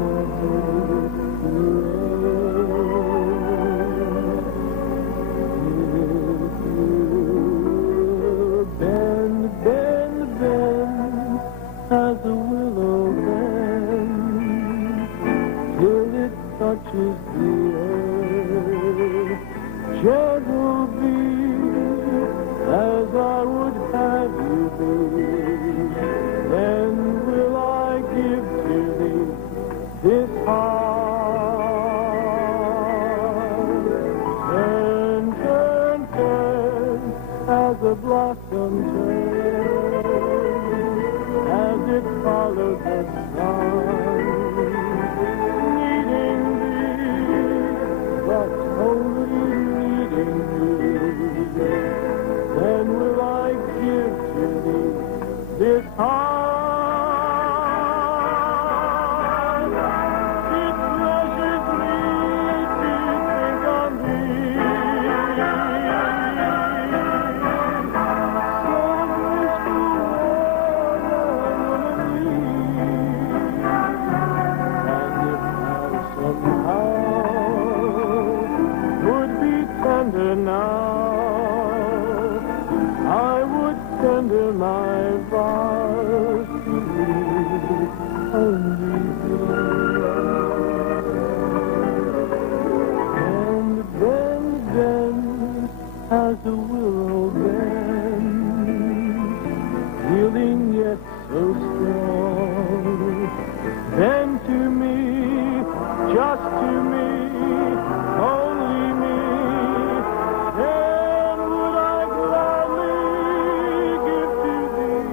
never knew. Bend, bend, bend, as a willow bends, till it touches the earth. Gentle be, as I would have you be, then will I give to thee this heart. Turn, turn, turn, as a blossom turns, as it follows the sun, needing thee, but only needing thee. Then will I give to thee this heart. It pleasures me to think on thee. Some wistful and if I somehow would be tender now, I would tender my vows to thee, only thee. And then, as a willow bends, yielding yet so strong, then to me, just to me, only me, then would I gladly give to thee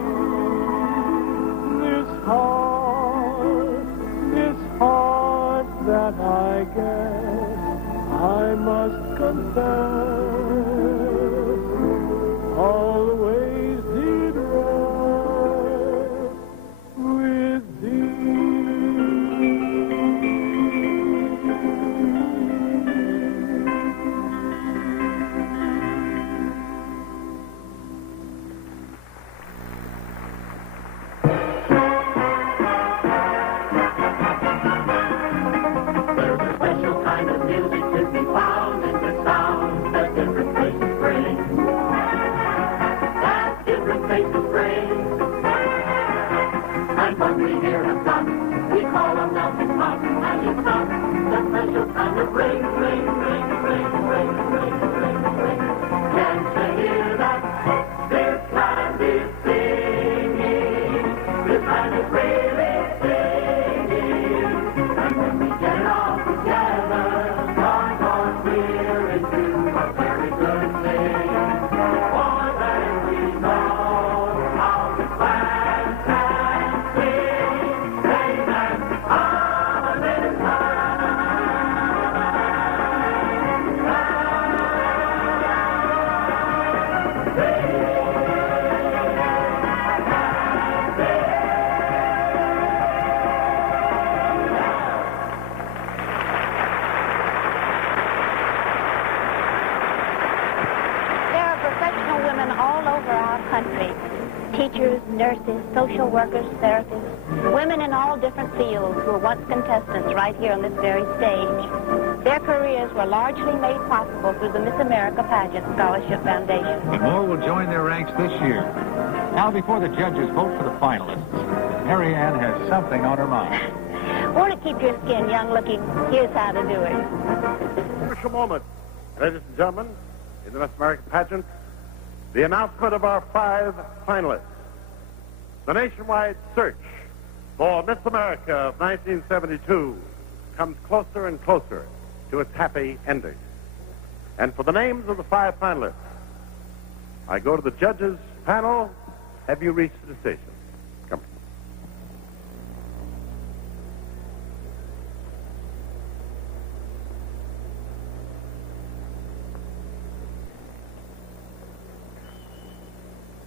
children's faces bring. And when we hear him come, we call him melting pot, and it's not the special kind of ring, ring, ring, ring, ring, ring, ring, ring. Can't you hear that? This land is singing. This land is really singing. And when we get all together, doggone we're into a very good thing. More than we know how this land can sing. Amen. Amen. There are professional women all over our country. Teachers, nurses, social workers, therapists, women in all different fields who were once contestants right here on this very stage. Their careers were largely made possible through the Miss America Pageant Scholarship Foundation. But more will join their ranks this year. Now, before the judges vote for the finalists, Mary Ann has something on her mind. Want to keep your skin young looking? Here's how to do it. Crucial moment, ladies and gentlemen, in the Miss America Pageant, the announcement of our 5 finalists. The nationwide search for Miss America of 1972 comes closer and closer to its happy ending. And for the names of the 5 finalists, I go to the judges' panel. Have you reached a decision? Come.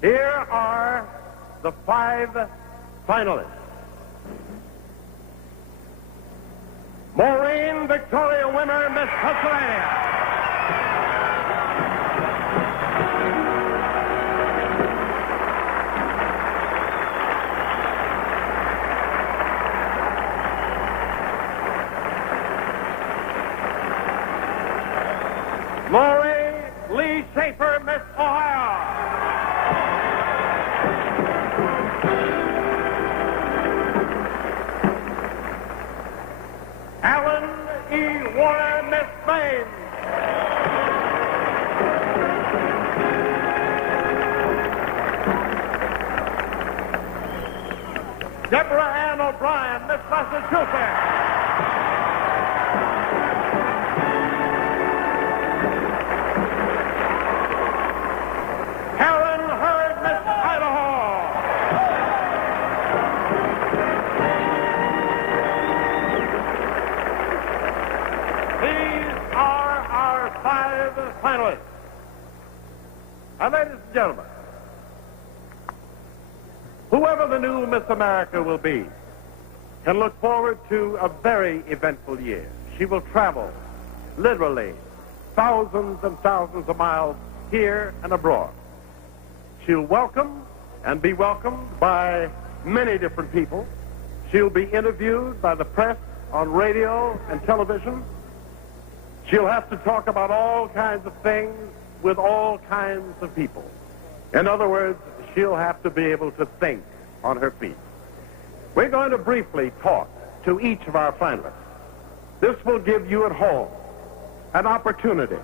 Here are the 5 finalists. Maureen, Victoria winner, Miss Pennsylvania. Lori Lee Schaefer, Miss Ohio. Alan E. Warren, Miss Maine. Deborah Ann O'Brien, Miss Massachusetts. Karen Hurd, Miss Idaho. These are our 5 finalists. And ladies and gentlemen, whoever the new Miss America will be can look forward to a very eventful year. She will travel, literally, thousands and thousands of miles here and abroad. She'll welcome and be welcomed by many different people. She'll be interviewed by the press on radio and television. She'll have to talk about all kinds of things with all kinds of people. In other words, she'll have to be able to think on her feet. We're going to briefly talk to each of our finalists. This will give you at home an opportunity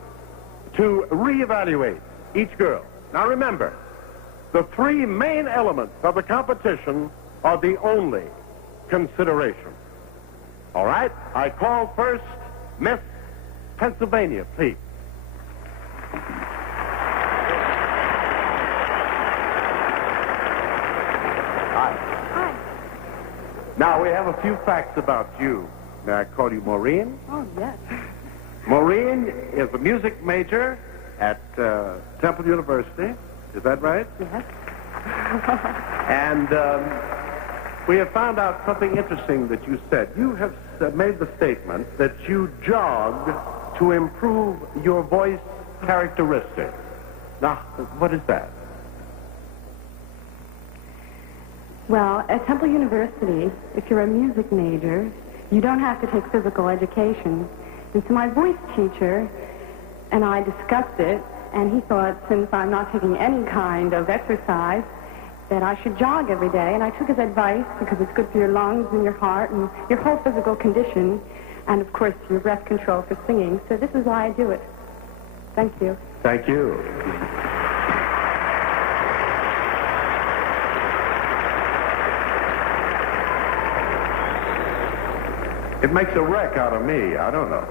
to reevaluate each girl. Now remember, the 3 main elements of the competition are the only consideration. All right, I call first Miss Pennsylvania, please. Hi. Now, we have a few facts about you. May I call you Maureen? Oh, yes. Maureen is a music major at Temple University. Is that right? Yes. And we have found out something interesting that you said. You have made the statement that you jog to improve your voice characteristics. Now, what is that? Well, at Temple University, if you're a music major, you don't have to take physical education. And so my voice teacher and I discussed it, and he thought, since I'm not taking any kind of exercise, that I should jog every day. And I took his advice because it's good for your lungs and your heart and your whole physical condition, and, of course, your breath control for singing. So this is why I do it. Thank you. Thank you. It makes a wreck out of me. I don't know.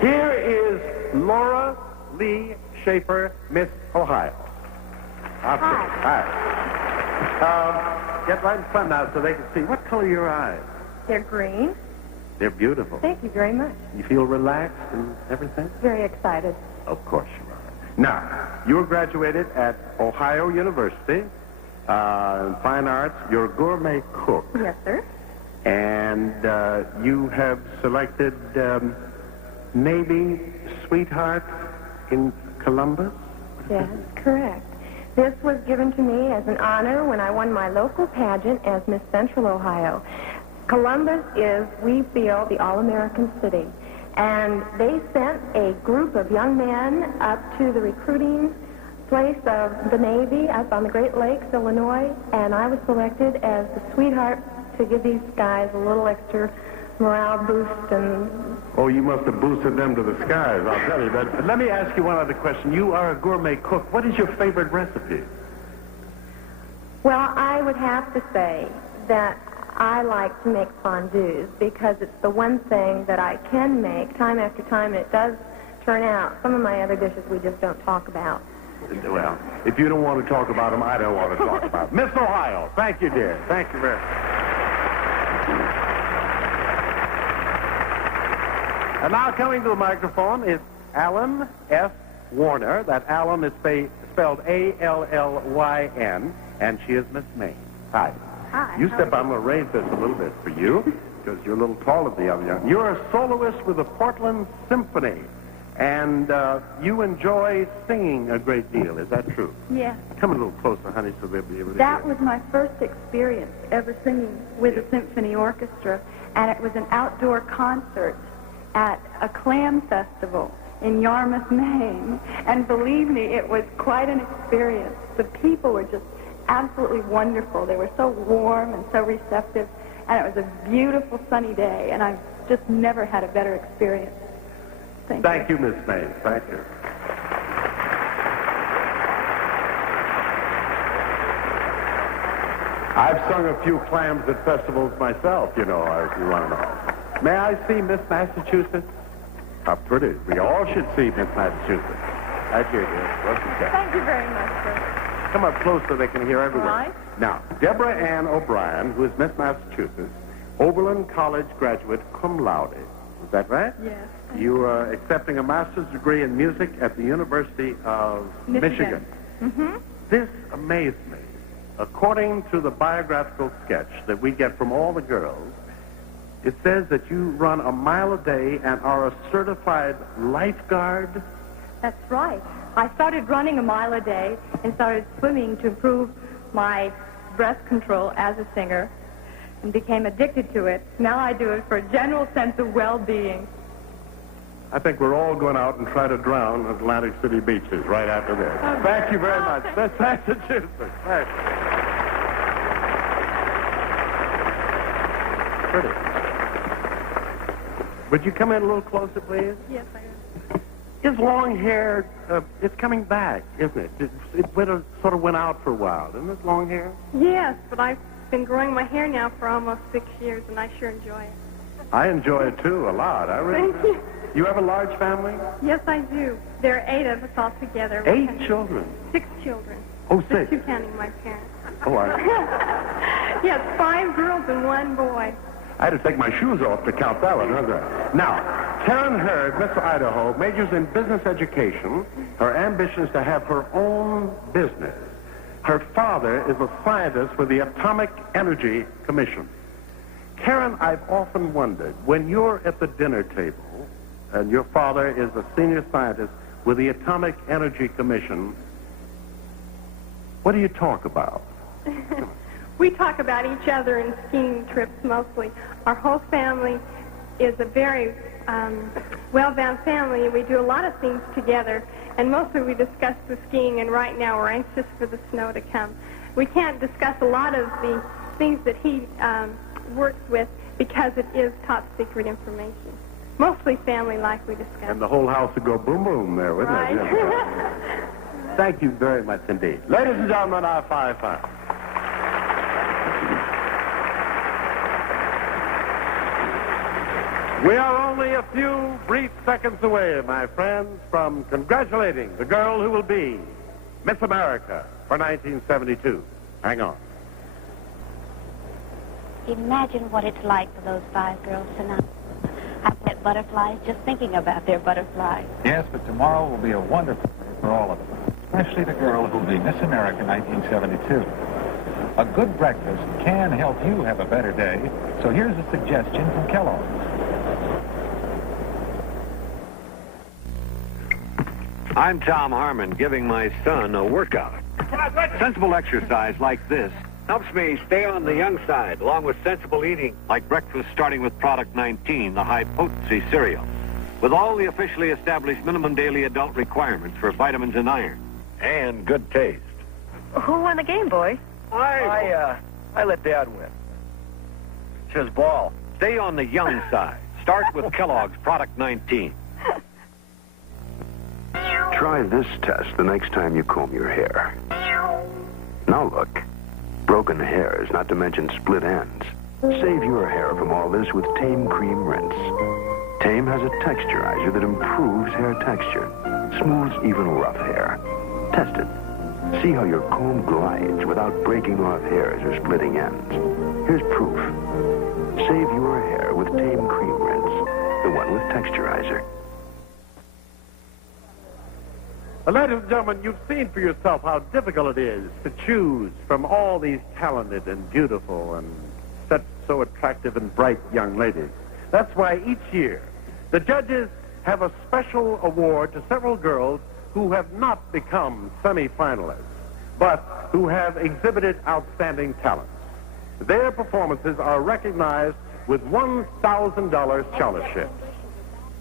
Here is Laura Lee Schaefer, Miss Ohio. Hi. Get right in front now so they can see. What color are your eyes? They're green. They're beautiful. Thank you very much. You feel relaxed and everything? Very excited. Of course you are. Now, you were graduated at Ohio University in Fine Arts. You're a gourmet cook. Yes, sir. And you have selected Navy Sweetheart in Columbus? Yes, correct. This was given to me as an honor when I won my local pageant as Miss Central Ohio. Columbus is, we feel, the all-American city. And they sent a group of young men up to the recruiting place of the Navy up on the Great Lakes, Illinois, and I was selected as the sweetheart to give these guys a little extra morale boost. And Oh, you must have boosted them to the skies, I'll tell you. But let me ask you one other question. You are a gourmet cook. What is your favorite recipe? well, I would have to say that I like to make fondues because it's the one thing that I can make time after time, and it does turn out. Some of my other dishes we just don't talk about. Well, if you don't want to talk about them, I don't want to talk about them. Miss Ohio, thank you, dear. Thank you very much. And now coming to the microphone is Alan F. Warner. That Alan is spelled A-L-L-Y-N, and she is Miss Maine. Hi. Hi. You step, I'm going to raise this a little bit for you, because you're a little taller than the other young. You're a soloist with the Portland Symphony, and you enjoy singing a great deal. Is that true? Yes. Come a little closer, honey, so they'll be able to That hear. was my first experience ever singing with a symphony orchestra, and it was an outdoor concert at a clam festival in Yarmouth, Maine. And believe me, it was quite an experience. The people were just absolutely wonderful. They were so warm and so receptive, and it was a beautiful sunny day, and I've just never had a better experience. Thank you, Miss Maine. Thank you. I've sung a few clams at festivals myself, you know, if you want to know. May I see Miss Massachusetts? How pretty. We all should see Miss Massachusetts. Right here, dear. Thank you very much, sir. Come up close so they can hear everyone. All right. Now, Deborah Ann O'Brien, who is Miss Massachusetts, Oberlin College graduate, cum laude. Is that right? Yes. You are accepting a master's degree in music at the University of Michigan. Mm-hmm. This amazed me. According to the biographical sketch that we get from all the girls, it says that you run a mile a day and are a certified lifeguard. That's right. I started running a mile a day and started swimming to improve my breath control as a singer and became addicted to it. Now I do it for a general sense of well-being. I think we're all going out and try to drown Atlantic City beaches right after this. Thank you very much. That's Massachusetts. Thanks. Pretty. Would you come in a little closer, please? Yes, I am. His long hair, it's coming back, isn't it? It sort of went out for a while, didn't it, long hair? Yes, but I've been growing my hair now for almost 6 years, and I sure enjoy it. I enjoy it, too, a lot. I really Thank you. You have a large family? Yes, I do. There are 8 of us all together. 8 children? 6 children. Oh, 6. 2 counting my parents. Oh, Yes, 5 girls and 1 boy. I had to take my shoes off to count that one, wasn't I? Now, Karen Hurd, Miss Idaho, majors in business education. Her ambition is to have her own business. Her father is a scientist with the Atomic Energy Commission. Karen, I've often wondered, when you're at the dinner table and your father is a senior scientist with the Atomic Energy Commission, what do you talk about? We talk about each other and skiing trips mostly. Our whole family is a very well-bound family. We do a lot of things together, and mostly we discuss the skiing, and right now we're anxious for the snow to come. We can't discuss a lot of the things that he works with because it is top secret information. Mostly family like we discussed. And the whole house would go boom, boom there, wouldn't Right. it? Thank you very much indeed. Ladies and gentlemen, our 5-5. We are only a few brief seconds away, my friends, from congratulating the girl who will be Miss America for 1972. Hang on. Imagine what it's like for those 5 girls tonight. I get butterflies just thinking about their butterflies. Yes, but tomorrow will be a wonderful day for all of them, especially the girl who will be Miss America 1972. A good breakfast can help you have a better day, so here's a suggestion from Kellogg's. I'm Tom Harmon, giving my son a workout. Sensible exercise like this helps me stay on the young side, along with sensible eating, like breakfast starting with Product 19, the high-potency cereal, with all the officially established minimum daily adult requirements for vitamins and iron. And good taste. Who won the game, boy? I let Dad win. Just ball. Stay on the young side. Start with Kellogg's Product 19. Try this test the next time you comb your hair. Now look, broken hairs, not to mention split ends. Save your hair from all this with Tame Cream Rinse. Tame has a texturizer that improves hair texture, smooths even rough hair. Test it. See how your comb glides without breaking off hairs or splitting ends. Here's proof. Save your hair with Tame Cream Rinse, the one with texturizer. Ladies and gentlemen, you've seen for yourself how difficult it is to choose from all these talented and beautiful and so attractive and bright young ladies. That's why each year the judges have a special award to several girls who have not become semi-finalists, but who have exhibited outstanding talents. Their performances are recognized with $1,000 scholarships.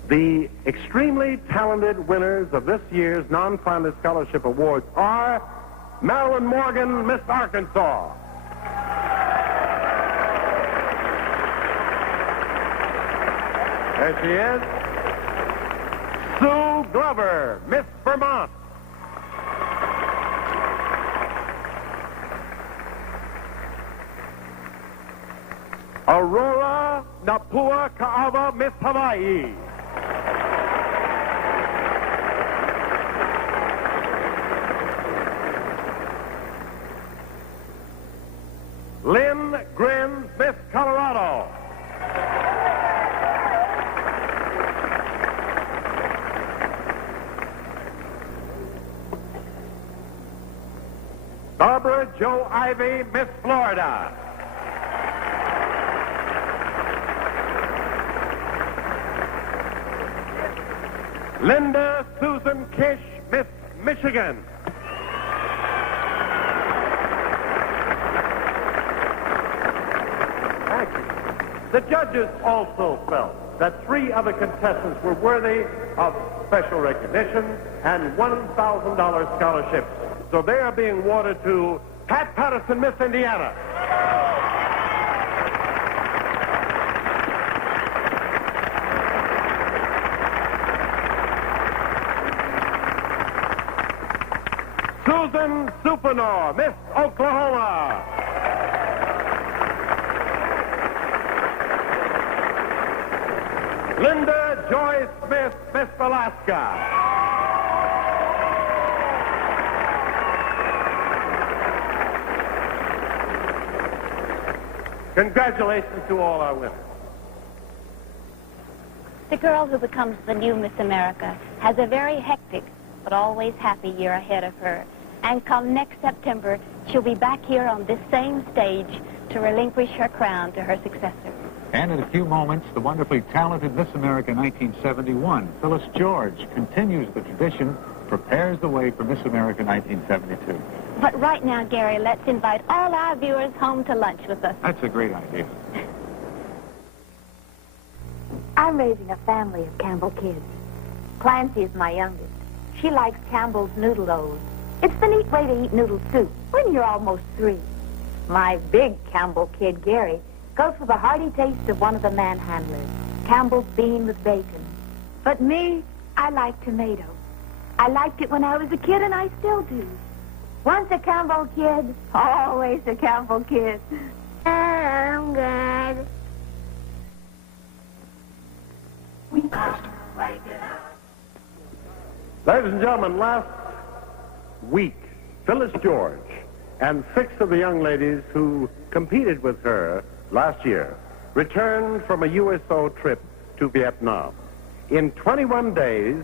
The extremely talented winners of this year's non-finalist scholarship awards are Marilyn Morgan, Miss Arkansas. There she is. Sue Glover, Miss Vermont. Aurora Napua Ka'ava, Miss Hawaii. Lynn Grins, Miss Colorado. Barbara Jo Ivy, Miss Florida. Linda Susan Kish, Miss Michigan. Thank you. The judges also felt that 3 other contestants were worthy of special recognition and $1,000 scholarships. So they are being awarded to Pat Patterson, Miss Indiana. Susan Supernor, Miss Oklahoma. Linda Joy Smith, Miss Alaska. Congratulations to all our winners. The girl who becomes the new Miss America has a very hectic but always happy year ahead of her. And come next September, she'll be back here on this same stage to relinquish her crown to her successor. And in a few moments, the wonderfully talented Miss America 1971, Phyllis George, continues the tradition, prepares the way for Miss America 1972. But right now, Gary, let's invite all our viewers home to lunch with us. That's a great idea. I'm raising a family of Campbell kids. Clancy is my youngest. She likes Campbell's noodle rolls. It's the neat way to eat noodle soup when you're almost 3. My big Campbell kid, Gary, goes for the hearty taste of one of the manhandlers, Campbell's bean with bacon. But me, I like tomato. I liked it when I was a kid, and I still do. Once a Campbell kid, always a Campbell kid. I'm good. Ladies and gentlemen, last week, Phyllis George and 6 of the young ladies who competed with her last year returned from a USO trip to Vietnam. In 21 days,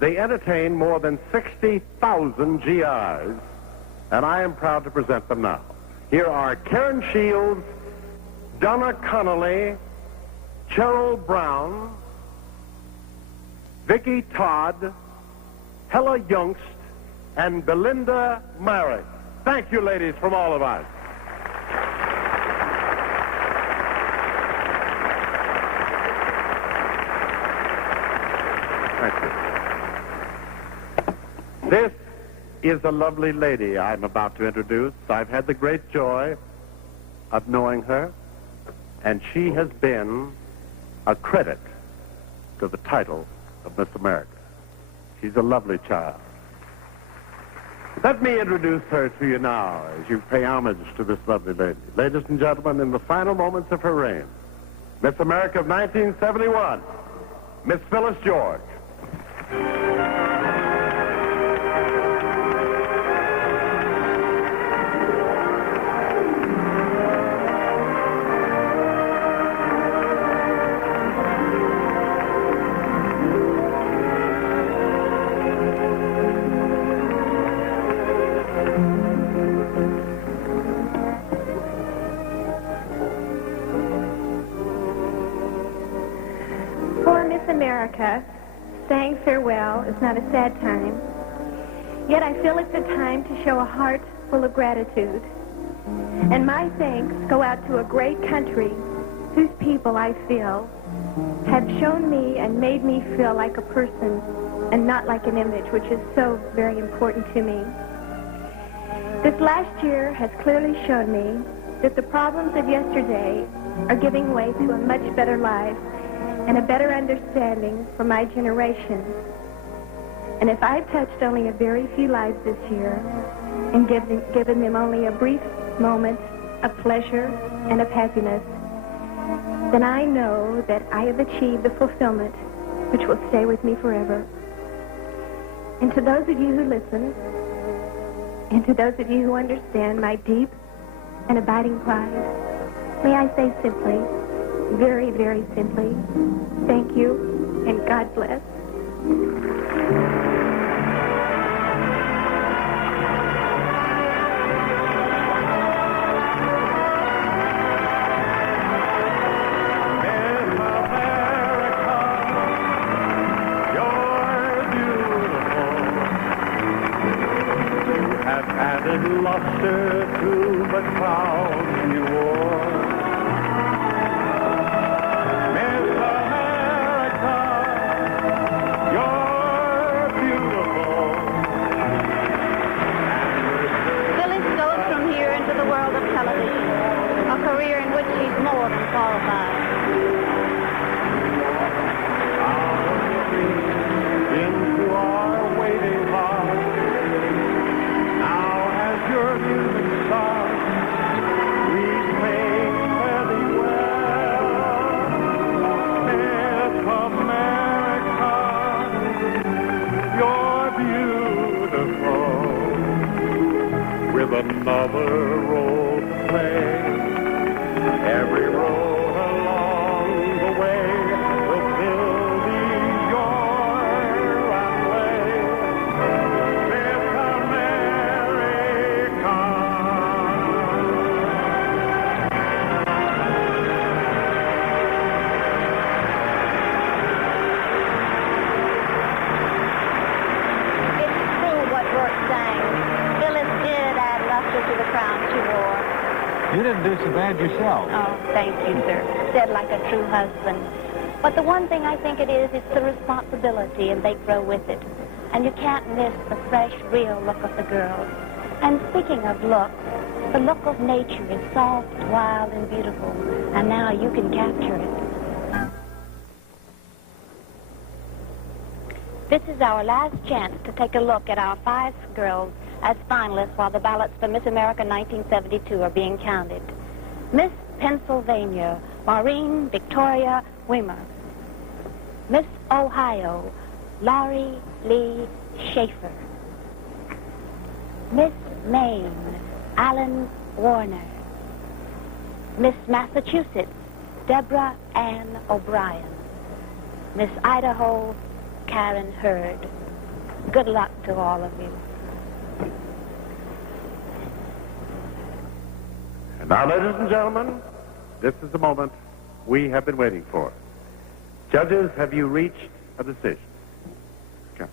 they entertained more than 60,000 GIs, and I am proud to present them now. Here are Karen Shields, Donna Connolly, Cheryl Brown, Vicki Todd, Hella Youngst, and Belinda Mary. Thank you, ladies, from all of us. Thank you. This is a lovely lady I'm about to introduce. I've had the great joy of knowing her, and she has been a credit to the title of Miss America. She's a lovely child. Let me introduce her to you now as you pay homage to this lovely lady. Ladies and gentlemen, in the final moments of her reign, Miss America of 1971, Miss Phyllis George. America, saying farewell is not a sad time. Yet I feel it's a time to show a heart full of gratitude. And my thanks go out to a great country whose people, I feel, have shown me and made me feel like a person and not like an image, which is so very important to me. This last year has clearly shown me that the problems of yesterday are giving way to a much better life and a better understanding for my generation. And if I've touched only a very few lives this year and given them only a brief moment of pleasure and of happiness, then I know that I have achieved the fulfillment which will stay with me forever. And to those of you who listen, and to those of you who understand my deep and abiding pride, may I say simply, very, very simply, thank you and God bless. Luster to the crown you wore. Miss America, you're beautiful. Phyllis goes from here into the world of television, a career in which she's more than qualified. Into our waiting heart. Your music starts, we sing fairly well. Miss America, you're beautiful. With another role to play, every road along the way will still be your runway. Miss You didn't do so bad yourself. Oh, thank you, sir. Said like a true husband. But the one thing I think it is, it's the responsibility, and they grow with it. and you can't miss the fresh, real look of the girls. And speaking of looks, the look of nature is soft, wild, and beautiful, and now you can capture it. This is our last chance to take a look at our 5 girls as finalists while the ballots for Miss America 1972 are being counted. Miss Pennsylvania, Maureen Victoria Wimmer. Miss Ohio, Laurie Lee Schaefer. Miss Maine, Alan Warner. Miss Massachusetts, Deborah Ann O'Brien. Miss Idaho, Karen Hurd. Good luck to all of you. And now, ladies and gentlemen, this is the moment we have been waiting for. Judges, have you reached a decision? Come.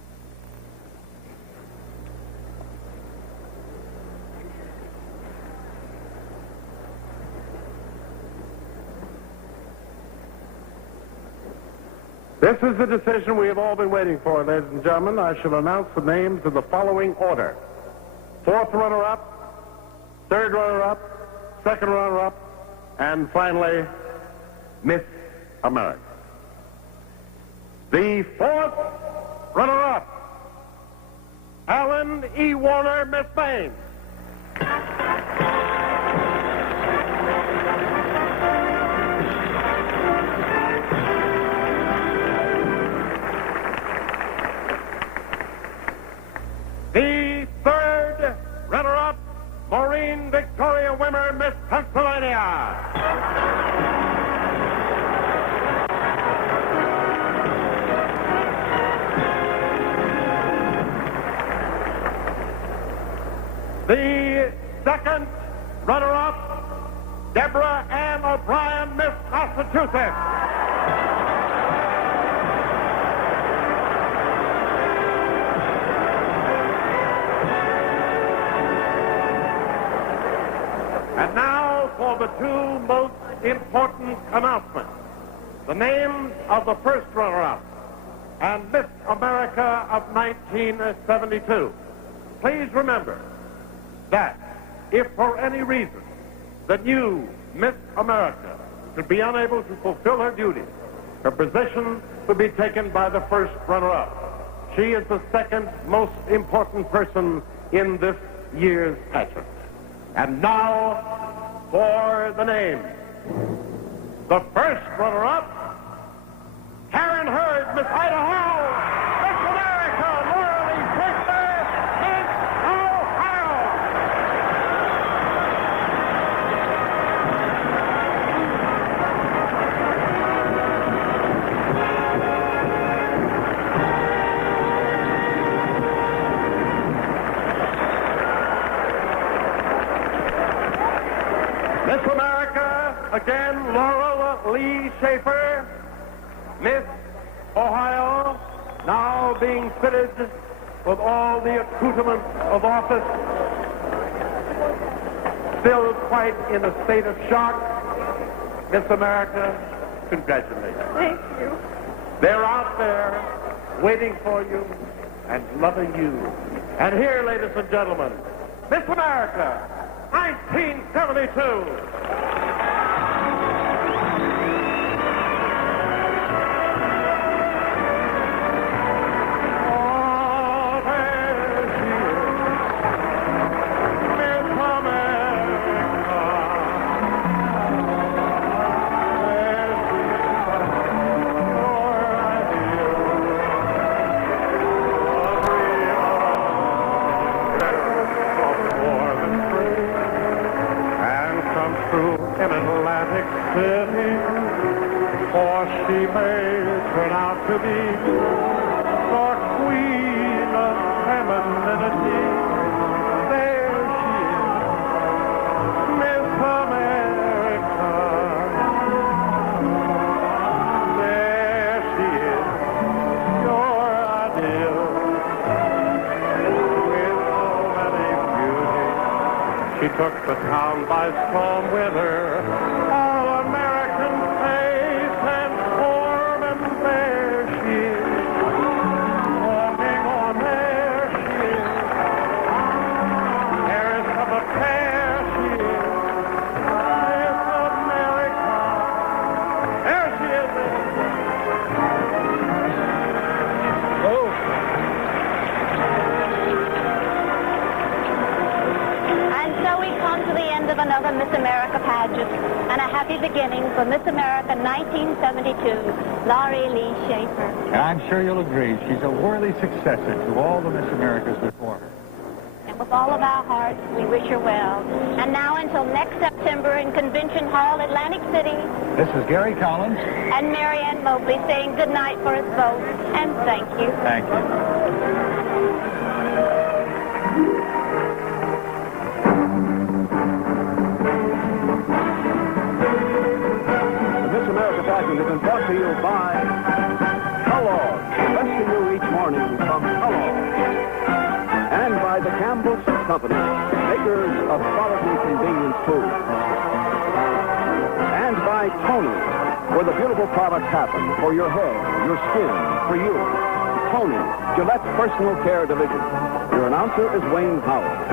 This is the decision we have all been waiting for, ladies and gentlemen. I shall announce the names in the following order. 4th runner-up, 3rd runner-up, 2nd runner-up, and finally, Miss America. The 4th runner-up, Alan E. Warner, Miss Maine. The 3rd runner-up, Maureen Victoria Wimmer, Miss Pennsylvania. The 2nd runner-up, Deborah Ann O'Brien, Miss Massachusetts. And now for the 2 most important announcements. The names of the 1st runner-up and Miss America of 1972. Please remember that if for any reason the new Miss America should be unable to fulfill her duties, her position would be taken by the 1st runner-up. She is the 2nd most important person in this year's pageant. And now for the names. The 1st runner-up, Karen Hurd, Miss Idaho. Miss America, Laura Lee Schaefer, Miss Ohio. Miss America, again, Laura Lee Schaefer. Miss Ohio, now being fitted with all the accoutrements of office, still quite in a state of shock. Miss America, congratulations. Thank you. They're out there waiting for you and loving you. And here, ladies and gentlemen, Miss America, 1972. She took the town by storm with her, all American face and form, and there she is, walking on of another Miss America pageant and a happy beginning for Miss America 1972, Laurie Lee Schaefer. I'm sure you'll agree she's a worthy successor to all the Miss Americas before her. And with all of our hearts, we wish her well. And now until next September in Convention Hall, Atlantic City. This is Gary Collins. And Mary Ann Mobley saying good night for us both. And thank you. Thank you. Pageant has been brought to you by Kellogg, best to you each morning from Kellogg, and by the Campbell Soup Company, makers of quality convenience food, and by Tony, where the beautiful products happen for your hair, your skin, for you. Tony, Gillette's personal care division. Your announcer is Wayne Howard.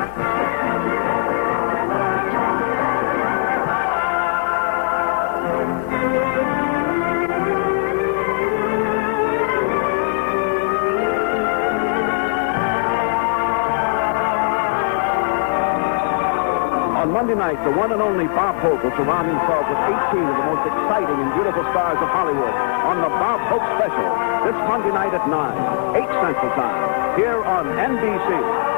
On Monday night, the one and only Bob Hope will surround himself with 18 of the most exciting and beautiful stars of Hollywood on the Bob Hope Special this Monday night at 9, 8 Central Time, here on NBC.